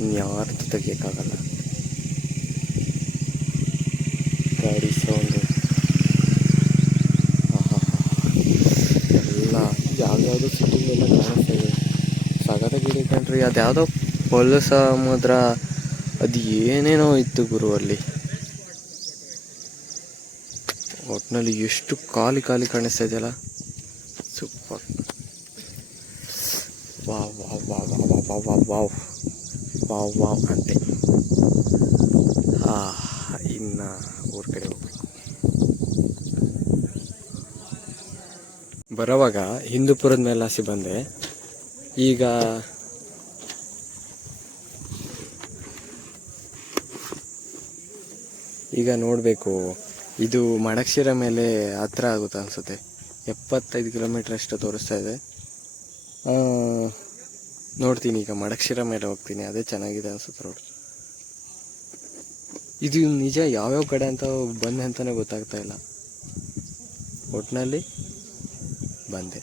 ಇನ್ಯಾರ್ದು ತೆಗಿಯೋಕ್ಕಾಗಲ್ಲ. ಗಾಡಿ ಸೌಂಡು ಎಲ್ಲ ಯಾವ್ದಾವುದೋ ಸಿಟಿಗೆಲ್ಲ ಕಾಣಿಸ್ತಾ ಇದೆ. ಸಗದಾಗಿ ಕಂಡ್ರಿ. ಅದ್ಯಾವುದೋ ಪೊಲ ಸಮುದ್ರ, ಅದು ಏನೇನೋ ಇತ್ತು ಗುರು ಅಲ್ಲಿ. ಒಟ್ಟಿನಲ್ಲಿ ಎಷ್ಟು ಖಾಲಿ ಕಾಣಿಸ್ತಾ ಇದೆಯಲ್ಲ. Super. Wow wow wow wow wow wow wow wow wow ಅಂತೆ. ಇನ್ನು ಊರ ಕಡೆ ಹೋಗ್ಬೇಕು. ಬರೋವಾಗ ಹಿಂದೂಪುರದ ಮೇಲಾಸಿ ಬಂದೆ. ಈಗ ಈಗ ನೋಡಬೇಕು, ಇದು ಮಡಕ್ಶಿರ ಮೇಲೆ ಹತ್ರ ಆಗುತ್ತೆ ಅನಿಸುತ್ತೆ. 75 ಕಿಲೋಮೀಟ್ರ್ ಅಷ್ಟು ತೋರಿಸ್ತಾ ಇದೆ. ನೋಡ್ತೀನಿ, ಈಗ ಮಡಕ್ಶಿರ ಮೇಲೆ ಹೋಗ್ತೀನಿ. ಅದೇ ಚೆನ್ನಾಗಿದೆ ಅನಿಸುತ್ತೆ ರೋಡ್. ಇದು ನಿಜ ಯಾವ್ಯಾವ ಕಡೆ ಅಂತ ಬಂದೆ ಅಂತಲೇ ಗೊತ್ತಾಗ್ತಾ ಇಲ್ಲ. ಒಟ್ಟಿನಲ್ಲಿ ಬಂದೆ.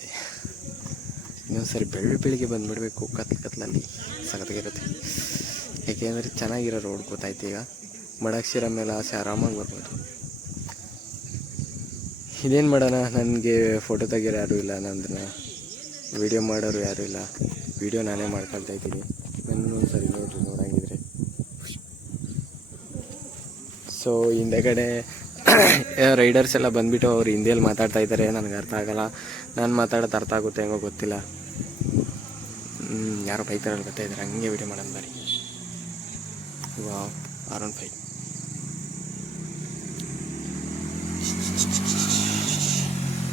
ಇನ್ನೊಂದ್ಸರಿ ಬೆಳಿಗ್ಗೆ ಬಂದುಬಿಡ್ಬೇಕು, ಕತ್ಲಲ್ಲಿ ಸಖತ್ತಾಗಿರುತ್ತೆ. ಯಾಕೆಂದರೆ ಚೆನ್ನಾಗಿರೋ ರೋಡ್ ಗೊತ್ತಾಯ್ತು. ಈಗ ಮಡಕ್ಶಿರ ಮೇಲೆ ಆಸೆ ಆರಾಮಾಗಿ ಬರ್ಬೋದು. ಇದೇನು ಮಾಡೋಣ, ನನಗೆ ಫೋಟೋ ತೆಗಿಯೋರು ಯಾರೂ ಇಲ್ಲ, ನಂದನ್ನ ವಿಡಿಯೋ ಮಾಡೋರು ಯಾರೂ ಇಲ್ಲ. ವಿಡಿಯೋ ನಾನೇ ಮಾಡ್ಕೊಳ್ತಾ ಇದ್ದೀನಿ. ನನ್ನೊಂದ್ಸರಿ ನೋಡಂಗಿದ್ರೆ. ಸೊ ಹಿಂದೆಗಡೆ ರೈಡರ್ಸ್ ಎಲ್ಲ ಬಂದುಬಿಟ್ಟು ಅವ್ರು ಹಿಂದಿಯಲ್ಲಿ ಮಾತಾಡ್ತಾ ಇದ್ದಾರೆ. ನನಗೆ ಅರ್ಥ ಆಗಲ್ಲ. ನಾನು ಮಾತಾಡೋದು ಅರ್ಥ ಆಗುತ್ತೆ ಹೆಂಗೋ ಗೊತ್ತಿಲ್ಲ. ಯಾರೋ ಬೈತಾರಲ್ಲಿ ಬರ್ತಾ ಇದ್ದಾರೆ. ಹಂಗೆ ವಿಡಿಯೋ ಮಾಡೋಣ ಬರೀ. Wow, R15.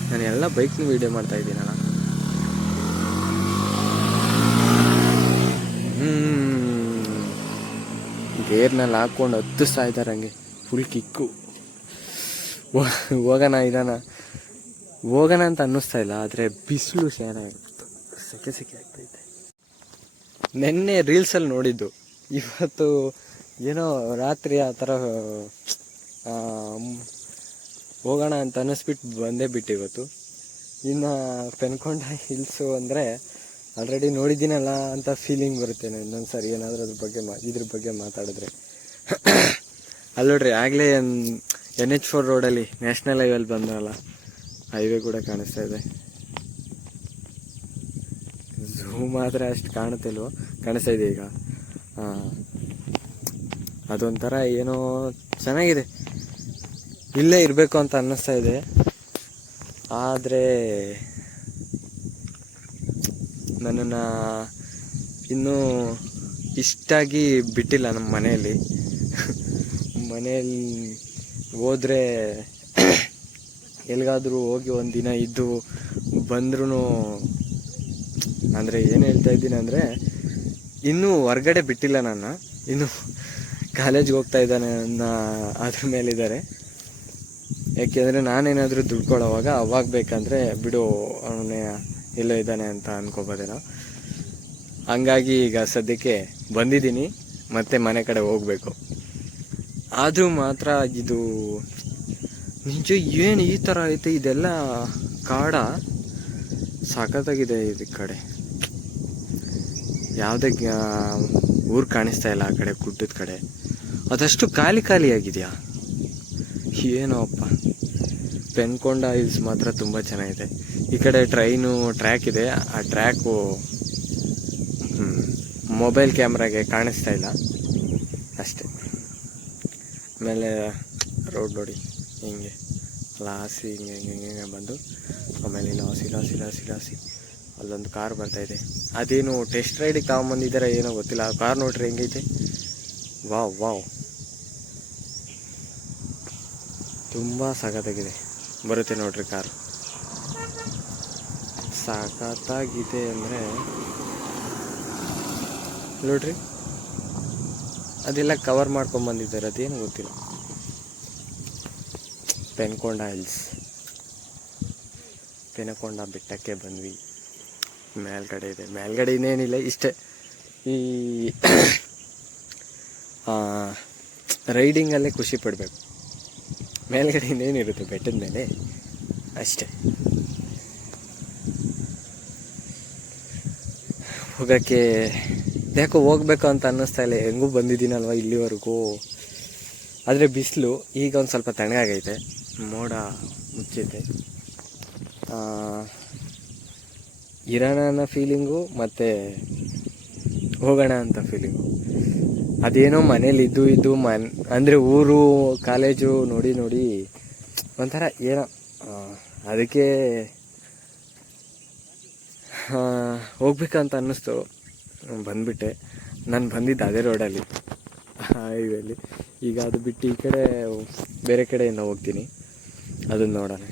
ನಾನು ಎಲ್ಲ ಬೈಕ್ನ ವೀಡಿಯೋ ಮಾಡ್ತಾ ಇದ್ದೀನಲ್ಲ. ಗೇರ್ನಲ್ಲಿ ಹಾಕ್ಕೊಂಡು ಹತ್ತಿಸ್ತಾ ಇದ್ದಾರೆ ಹಂಗೆ, ಫುಲ್ ಕಿಕ್ಕು. ಹೋಗೋಣ ಅಂತ ಅನ್ನಿಸ್ತಾ ಇಲ್ಲ. ಆದರೆ ಬಿಸಿಲು ಸೇನಾಗಿತ್ತು, ಸೆಕೆ ಆಗ್ತೈತೆ. ನೆನ್ನೆ ರೀಲ್ಸಲ್ಲಿ ನೋಡಿದ್ದು, ಇವತ್ತು ಏನೋ ರಾತ್ರಿ ಆ ಥರ ಹೋಗೋಣ ಅಂತ ಅನ್ನಿಸ್ಬಿಟ್ಟು ಬಂದೇ ಬಿಟ್ಟು ಇವತ್ತು. ಇನ್ನು ಪೆನ್ಕೊಂಡ ಹಿಲ್ಸು ಅಂದರೆ ಆಲ್ರೆಡಿ ನೋಡಿದ್ದೀನಲ್ಲ ಅಂತ ಫೀಲಿಂಗ್ ಬರುತ್ತೆ. ಇನ್ನೊಂದು ಸರಿ ಏನಾದರೂ ಇದ್ರ ಬಗ್ಗೆ ಮಾತಾಡಿದ್ರೆ. ಅಲ್ಲಿ ನೋಡ್ರಿ, ಆಗಲೇ NH4 ರೋಡಲ್ಲಿ ನ್ಯಾಷನಲ್ ಹೈವೇಲಿ ಬಂದ್ರಲ್ಲ, ಹೈವೇ ಕೂಡ ಕಾಣಿಸ್ತಾ ಇದೆ. ಝೂಮ್ ಆದರೆ ಅಷ್ಟು ಕಾಣುತ್ತಿಲ್ವೋ, ಕಾಣಿಸ್ತಾ ಇದೆ ಈಗ. ಅದೊಂಥರ ಏನೋ ಚೆನ್ನಾಗಿದೆ, ಇಲ್ಲೇ ಇರಬೇಕು ಅಂತ ಅನ್ನಿಸ್ತಾ ಇದೆ. ಆದರೆ ನನ್ನನ್ನು ಇನ್ನೂ ಇಷ್ಟಾಗಿ ಬಿಟ್ಟಿಲ್ಲ ನಮ್ಮ ಮನೆಯಲ್ಲಿ. ಮನೆಯಲ್ಲಿ ಹೋದರೆ ಎಲ್ಲಿಗಾದರೂ ಹೋಗಿ ಒಂದು ದಿನ ಇದ್ದು ಬಂದ್ರೂ, ಅಂದರೆ ಏನು ಹೇಳ್ತಾ ಇದ್ದೀನಿ ಅಂದರೆ, ಇನ್ನೂ ಹೊರ್ಗಡೆ ಬಿಟ್ಟಿಲ್ಲ ನನ್ನ. ಇನ್ನು ಕಾಲೇಜ್ಗೆ ಹೋಗ್ತಾ ಇದ್ದಾನೆ ಅದ್ರ ಮೇಲಿದ್ದಾರೆ. ಯಾಕೆಂದರೆ ನಾನೇನಾದರೂ ದುಡ್ಕೊಳ್ಳೋವಾಗ ಅವಾಗ ಬೇಕಂದರೆ ಬಿಡು, ಅವನೇ ಎಲ್ಲೋ ಇದ್ದಾನೆ ಅಂತ ಅನ್ಕೋಬೋದೇನೋ. ಹಂಗಾಗಿ ಈಗ ಸದ್ಯಕ್ಕೆ ಬಂದಿದ್ದೀನಿ, ಮತ್ತೆ ಮನೆ ಕಡೆ ಹೋಗಬೇಕು. ಆದರೂ ಮಾತ್ರ ಇದು ನಿಜ ಏನು ಈ ಥರ ಐತೆ, ಇದೆಲ್ಲ ಕಾಡ ಸಖತ್ತಾಗಿದೆ. ಇದು ಕಡೆ ಯಾವುದೇ ಊರು ಕಾಣಿಸ್ತಾ ಇಲ್ಲ. ಆ ಕಡೆ ಗುಡ್ಡದ ಕಡೆ ಅದಷ್ಟು ಖಾಲಿಯಾಗಿದೆಯಾ ಏನೋ ಅಪ್ಪ. ಪೆನ್ಕೊಂಡ ಹಿಲ್ಸ್ ಮಾತ್ರ ತುಂಬ ಚೆನ್ನಾಗಿದೆ. ಈ ಕಡೆ ಟ್ರ್ಯಾಕ್ ಇದೆ. ಆ ಟ್ರ್ಯಾಕು ಮೊಬೈಲ್ ಕ್ಯಾಮ್ರಾಗೆ ಕಾಣಿಸ್ತಾ ಇಲ್ಲ ಅಷ್ಟೇ. ಆಮೇಲೆ ರೋಡ್ ನೋಡಿ ಹಿಂಗೆ ಲಾಸಿ ಹಿಂಗೆ ಬಂದು, ಆಮೇಲೆ ಲಾಸಿ ಅಲ್ಲೊಂದು ಕಾರ್ ಬರ್ತಾಯಿದೆ. ಅದೇನು ಟೆಸ್ಟ್ ರೈಡಿಗೆ ತಗೊಂಬಂದಿದ್ದಾರೆ ಏನೋ ಗೊತ್ತಿಲ್ಲ. ಆ ಕಾರ್ ನೋಡ್ರಿ ಹೆಂಗೈತೆ. ವಾವ್ ತುಂಬ ಸಖತ್ತಾಗಿದೆ. ಬರುತ್ತೆ ನೋಡ್ರಿ ಕಾರು, ಸಖತ್ತಾಗಿದೆ ಅಂದರೆ ನೋಡ್ರಿ. ಅದೆಲ್ಲ ಕವರ್ ಮಾಡ್ಕೊಂಬಂದಿದ್ದಾರೆ, ಅದೇನು ಗೊತ್ತಿಲ್ಲ. ಪೆನ್ಕೊಂಡ ಹಿಲ್ಸ್, ಪೆನಕೊಂಡ ಬೆಟ್ಟಕ್ಕೆ ಬಂದ್ವಿ. ಮೇಲ್ಗಡೆ ಇದೆ, ಮೇಲ್ಗಡೆ ಇನ್ನೇನಿಲ್ಲ, ಇಷ್ಟೇ. ಈ ರೈಡಿಂಗಲ್ಲೇ ಖುಷಿ ಪಡಬೇಕು. ಮೇಲ್ಗಡೆ ಇನ್ನೇನಿರುತ್ತೆ ಬೆಟ್ಟದ ಮೇಲೆ, ಅಷ್ಟೇ. ಹೋಗೋಕ್ಕೆ ಯಾಕೋ ಹೋಗ್ಬೇಕು ಅಂತ ಅನ್ನಿಸ್ತಾ ಇಲ್ಲ. ಹೆಂಗೂ ಬಂದಿದ್ದೀನಲ್ವ ಇಲ್ಲಿವರೆಗೂ. ಆದರೆ ಬಿಸಿಲು ಈಗ ಒಂದು ಸ್ವಲ್ಪ ತಣ್ಣಗಾಗೈತೆ, ಮೋಡ ಮುಚ್ಚೈತೆ. ಇರೋಣ ಅನ್ನೋ ಫೀಲಿಂಗು ಮತ್ತು ಹೋಗೋಣ ಅಂತ ಫೀಲಿಂಗು. ಅದೇನೋ ಮನೇಲಿ ಇದ್ದು ಅಂದರೆ ಊರು ಕಾಲೇಜು ನೋಡಿ ಒಂಥರ ಏನೋ, ಅದಕ್ಕೆ ಹೋಗ್ಬೇಕಂತ ಅನ್ನಿಸ್ತು, ಬಂದುಬಿಟ್ಟೆ. ನಾನು ಬಂದಿದ್ದು ಅದೇ ರೋಡಲ್ಲಿ, ಹೈವೇಲಿ. ಈಗ ಅದು ಬಿಟ್ಟು ಈ ಕಡೆ ಬೇರೆ ಕಡೆಯಿಂದ ಹೋಗ್ತೀನಿ, ಅದನ್ನು ನೋಡೋಣ.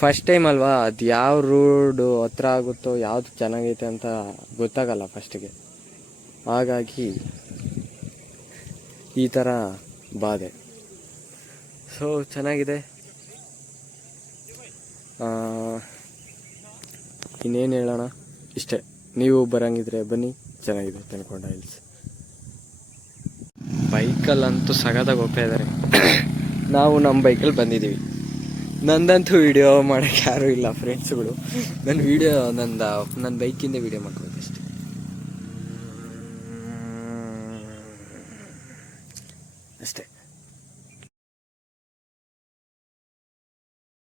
ಫಸ್ಟ್ ಟೈಮ್ ಅಲ್ವಾ, ಅದು ಯಾವ ರೋಡು ಹತ್ರ ಆಗುತ್ತೋ, ಯಾವುದು ಚೆನ್ನಾಗೈತೆ ಅಂತ ಗೊತ್ತಾಗಲ್ಲ ಫಸ್ಟಿಗೆ. ಹಾಗಾಗಿ ಈ ಥರ ಬಾಧೆ. ಸೊ ಚೆನ್ನಾಗಿದೆ. ಇನ್ನೇನು ಹೇಳೋಣ, ಇಷ್ಟೇ. ನೀವು ಬರೋಂಗಿದ್ರೆ ಬನ್ನಿ, ಚೆನ್ನಾಗಿದೆ ಪೆನುಕೊಂಡ ಹಿಲ್ಸ್. ಬೈಕಲ್ಲಂತೂ ಸಗದಾಗಿ ಹೋಗ್ತಾ ಇದ್ದಾರೆ. ನಾವು ನಮ್ಮ ಬೈಕಲ್ಲಿ ಬಂದಿದ್ದೀವಿ. ನಂದಂತೂ ವಿಡಿಯೋ ಮಾಡೋಕ್ಕೆ ಯಾರೂ ಇಲ್ಲ ಫ್ರೆಂಡ್ಸ್ಗಳು. ನನ್ನ ಬೈಕಿಂದ ವಿಡಿಯೋ ಮಾಡ್ಕೋಬೇಕು ಅಷ್ಟೇ. ಅಷ್ಟೇ.